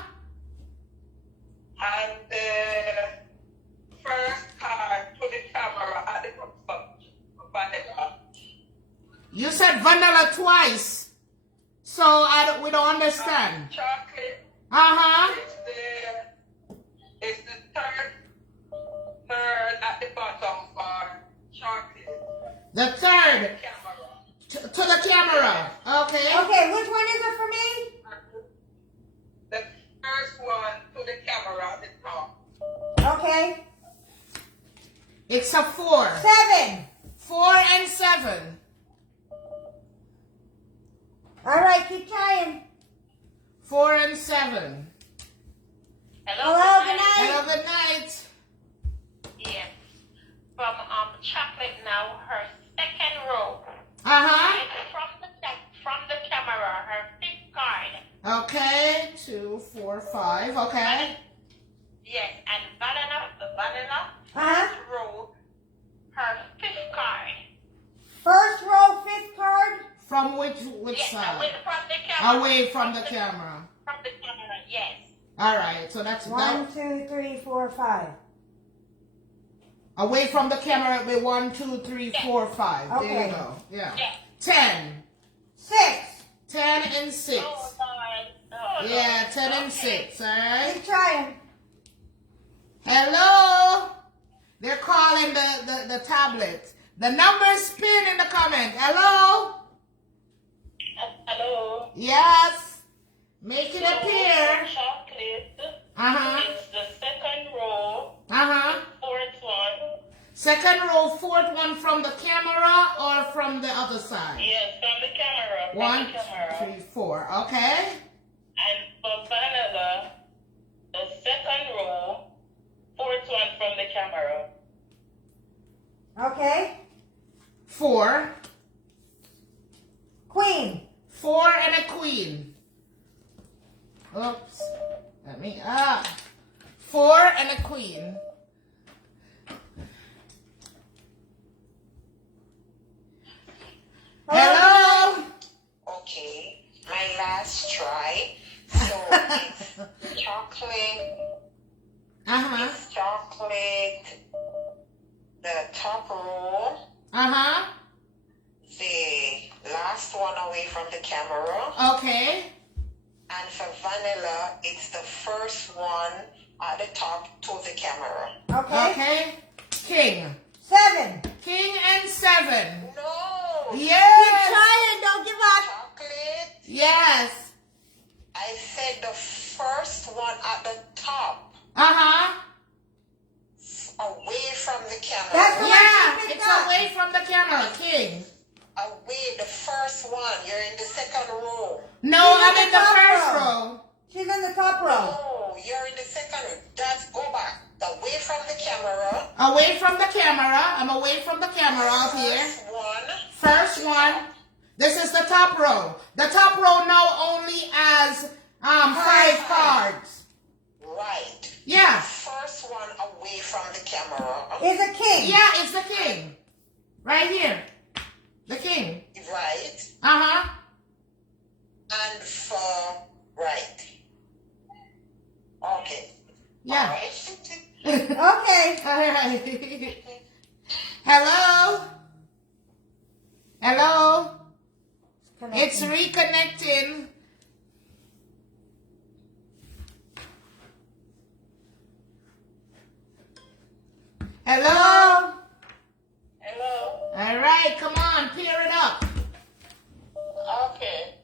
And the first card to the camera at the bottom for vanilla. You said vanilla twice. So we don't understand. Chocolate Uh-huh. is the third at the bottom for chocolate. The third Camera. to the camera. Okay. Okay, which one is it for me? The first one to the camera at the top. Okay. It's a 4. 7. 4 and 7. All right, keep trying. 4 and 7. Hello, good night. Hello, good night. Yes. From chocolate now, her second row. Uh-huh. From the camera, her fifth card. Okay. 2, 4, 5. Okay. Yes, and vanilla, Uh-huh. first row, her fifth card. First row, 5th card. From which Yes, side? away from the camera. Away from the camera. From the camera, yes. All right. So that's 1, that. 2, 3, 4, 5. Away from the camera. It'll be 1, 2, 3, 4, 5. There Okay. you go. Yeah. Yes. 10. 6. 10 and 6. Oh, Lord. Oh, Yeah, Lord. 10 and Okay. 6. All right. Keep trying. Hello. They're calling the tablet. The number spin in the comment. Hello. Hello. Yes. Make it appear. Chocolate. Uh-huh. It's the second row, Uh-huh. fourth one. Second row, 4th one from the camera or from the other side? Yes, from the camera. From 1, the camera. 2, 3, 4. Okay. And for vanilla, the second row, fourth one from the camera. Okay. 4. Queen. 4 and a queen. Oops. Let me 4 and a queen. Hello. Okay, my last try. So it's chocolate. Uh-huh. It's chocolate. The top row. Uh-huh. The last one away from the camera. Okay. And for vanilla, it's the first one at the top to the camera. Okay. Okay. King. 7. King and 7. No! Keep Yes. trying. Don't give up. Chocolate. Yes. I said the first one at the top, Uh-huh. away from the camera. That's the one Yeah, she picked it's up. away from the camera. King. Away, the first one. You're in the second row. No, She's I'm in in the the top first row. row. She's in the top row. No, you're in the second row. That's go back. Away from the camera. Away from the camera. I'm away from the camera out here. First one. First one. This is the top row. The top row now only has 5 cards. Right. Yeah. First one away from the camera. Is a king. Yeah, it's the king. Right here. The king. Right. Uh-huh. And for right. Okay. Yeah. All right. Okay. All right. Hello? Hello? It's reconnecting. Hello? Hello. All right, come on, pair it up. Okay.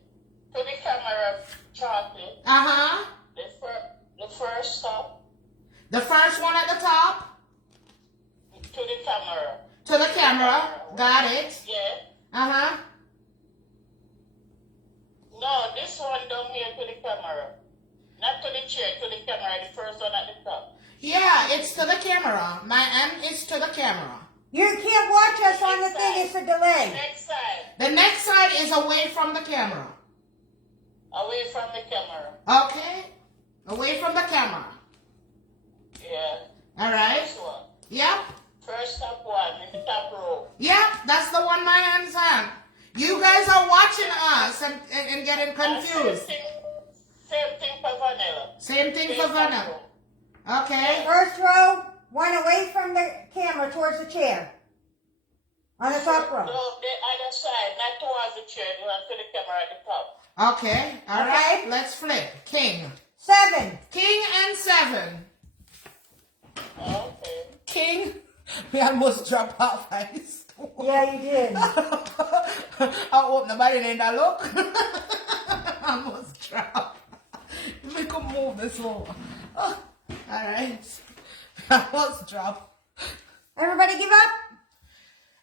To the camera, chocolate. Uh-huh. The first stop. The first one at the top. To the camera. To the camera. Got it. Yeah. Uh-huh. No, this one down here to the camera. Not to the chair, to the camera. The first one at the top. Yeah, it's to the camera. My end is to the camera. You can't watch us on the thing, it's a delay. Next side. The next side is away from the camera. Away from the camera. Okay? Away from the camera. Yeah. All right? This one. Yep. First stop one in the top row. Yep, that's the one my hand's on. You guys are watching us and getting confused. Same thing for vanilla. Same thing for vanilla. Okay. First row, one away from the camera towards the chair. On the top row. No, the other side, not towards the chair, the one to the camera at the top. Okay. All right. Let's flip. King. 7. King and 7. Okay. King. We almost dropped off ice. Yeah, you did. I hope nobody didn't look. Almost dropped. We could move this over. Oh, all right. Almost dropped. Everybody give up?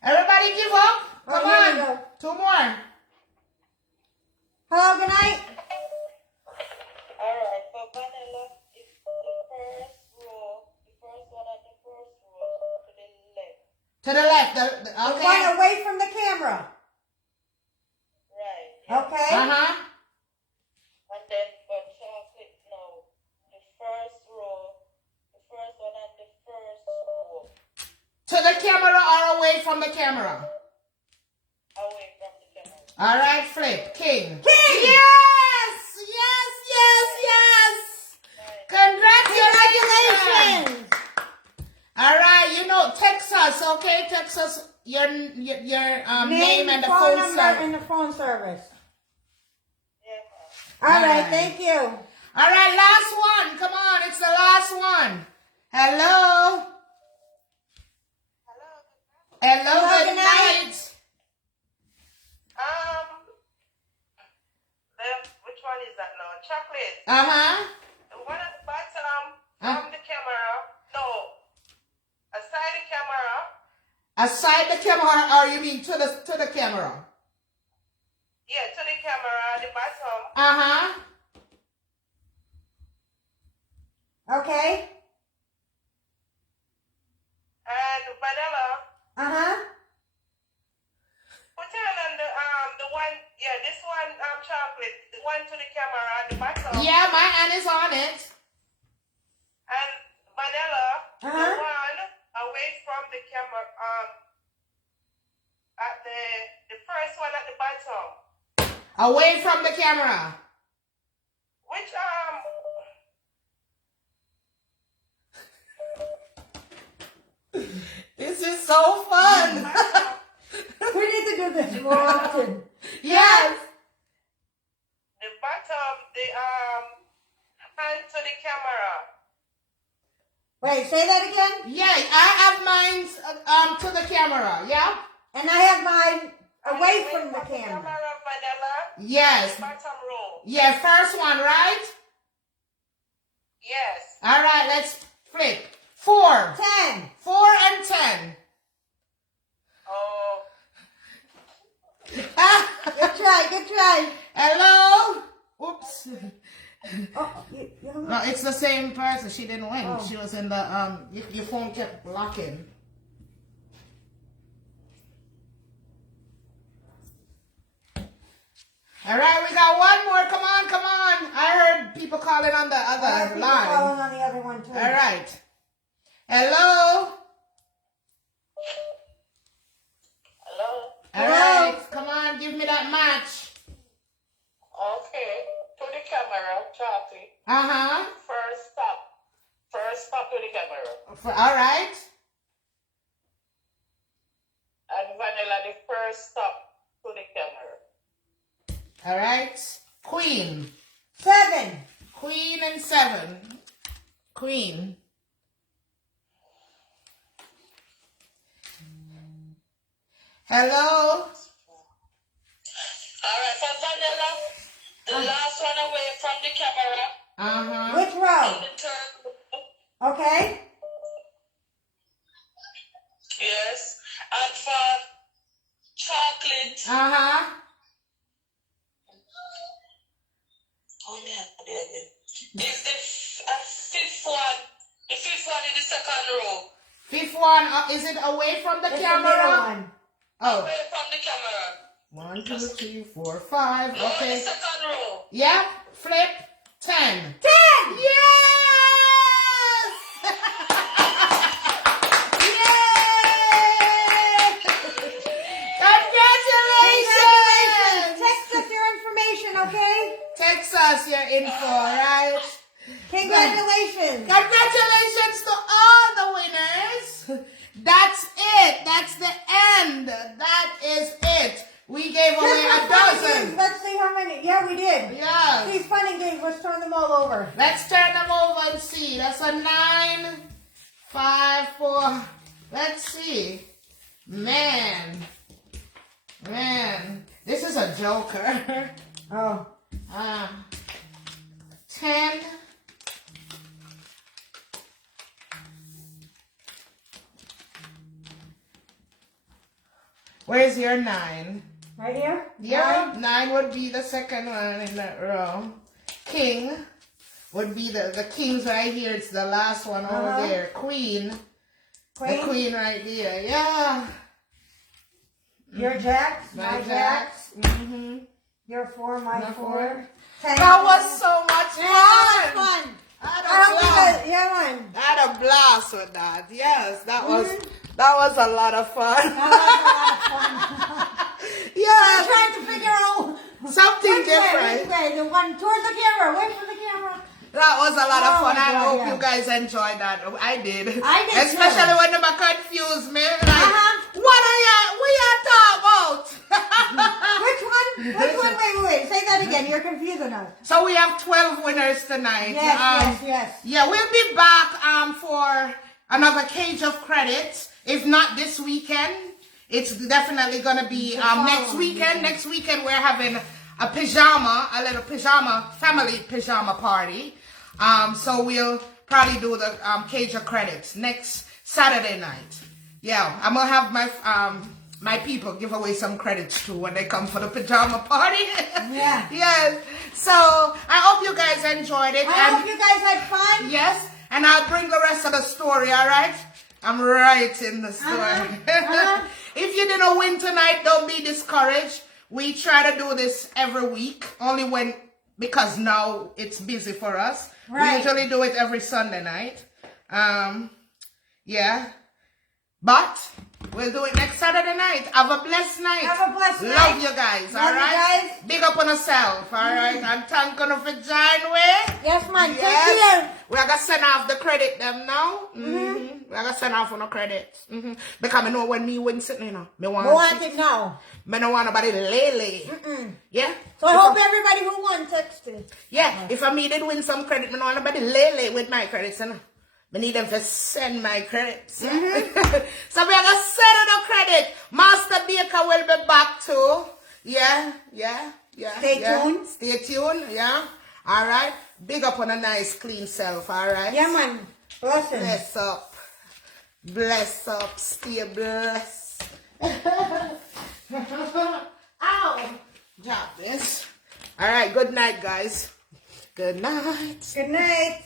Everybody give up. Oh, Come here we on. go. 2 more. Hello, good night. Alright, for vanilla, it's the first row, the first one at the first row to the left. To the left. The Okay. one away from the camera. Right. Yeah. Okay? Uh-huh. And then for chocolate, no. The first row, the first one at the first row, To the camera or away from the camera? away from the camera. All right, flip. King. King! Yes! Yes, yes, yes! Congratulations! All right, you know Texas, okay? Texas, your name and the phone number service. and the phone service. Yeah. All right, Alright. thank you. All right, last one. Come on, it's the last one. Hello? Hello, good night. Which one is that now? Chocolate. Uh-huh. The one at the bottom from the camera. No. Aside the camera. Aside the camera, or you mean to the camera? Yeah, to the camera, the bottom. Uh-huh. Okay? And vanilla. Uh-huh. Put it on the one, yeah, this one chocolate, the one to the camera at the bottom. Yeah, my hand is on it. And vanilla, the Uh-huh. one away from the camera, at the first one at the bottom. Away from the camera. Which This is so fun. We need to do this more often. Yes. the bottom, the hand to the camera. Wait, say that again? Yeah, I have mine to the camera. Yeah. And I have mine away from the camera. Vanilla, Yes. bottom row. Yeah, first one, right? Yes. All right, let's flip. 4. 10. 4 and 10. Oh. Good try, good try. Hello? Oops. Oh, No, it's the same person. She didn't win. Oh. She was in the your phone kept blocking. All right, we got one more. Come on, come on. I heard people calling on the I have other people calling line. on the other one too. All right. Hello? Hello. All right. Come on, give me that match. Okay. To the camera, chocolate. Uh-huh. First stop. First stop to the camera. stop to the camera. All right. Queen. 7. Queen and 7. Queen. Hello. Alright, for vanilla, the last one away from the camera. Which row? In the third row. Okay. Yes. And for chocolate. Oh man, it's the fifth one. The fifth one in the second row. Fifth one. Is it away from the It's the camera? middle one. Oh. Away from the camera. 1, 2, 3, 4, 5. No, in the Okay. second row. Yeah. Flip. 10. 10. Yes! Yay! Congratulations! Text us your information, okay? Text us your info, right? Congratulations. Congratulations to all the winners. That's it. That's the end. That is it. We gave away a dozen. Let's see how many. Yeah, we did. Yeah. These fun and games. Let's turn them all over. Let's turn them over and see. That's a 9, 5, 4. Let's see. Man. This is a joker. Oh. 10. Where's your 9? Right here? Yeah, 9 would be the second one in that row. King would be the kings right here. It's the last one over there. Queen. The queen right there. Yeah. Your jacks. My jacks. Mm-hmm. Your 4, my 4. 4. 10. That was so much fun. Yeah, that was fun. I had Man. I had a blast with that. Yes, that was a lot of fun. That was a lot of fun. Yeah, I'm trying to figure out something which different. way. The one towards the camera. Wait for the camera. That was a lot of Oh, fun. I God, hope yeah. you guys enjoyed that. I did. I did Especially too. when they confused me. Like, what are you talking about? Which one? Which one? Wait. Say that again. You're confusing us. So we have 12 winners tonight. Yes. Yeah, we'll be back for another cage of credits. If not this weekend, it's definitely gonna be next weekend. Next weekend we're having a little family pajama party. So we'll probably do the cage of credits next Saturday night. Yeah, I'm gonna have my people give away some credits too when they come for the pajama party. Yeah. Yes. So I hope you guys enjoyed it. I hope you guys had fun. Yes, and I'll bring the rest of the story, all right? I'm writing the story. If you didn't win tonight, don't be discouraged. We try to do this every week, because now it's busy for us. Right. We usually do it every Sunday night. Yeah. But we'll do it next Saturday night. Have a blessed night. Have a blessed night. Love you guys, Love all you right? guys. Big up on yourself, all right? And thank you for joining with. Yes, man. Take Yes. care. We are going to send off the credit them now. We are going to send off on the credits. Because I know when me win something, you know. I Want it now. I don't want nobody lay. Yeah? So I hope everybody who won texted. Yeah, if I did win some credit, I don't want nobody lay with my credits, you know. I need them to send my credits. Yeah? So we are going to send the credit. Master Baker will be back too. Yeah. Stay tuned. Stay tuned, yeah. All right. Big up on a nice, clean self, all right? Yeah, man. Blessings. Bless up. Bless up. Stay blessed. Ow. Drop this. All right. Good night, guys. Good night. Good night.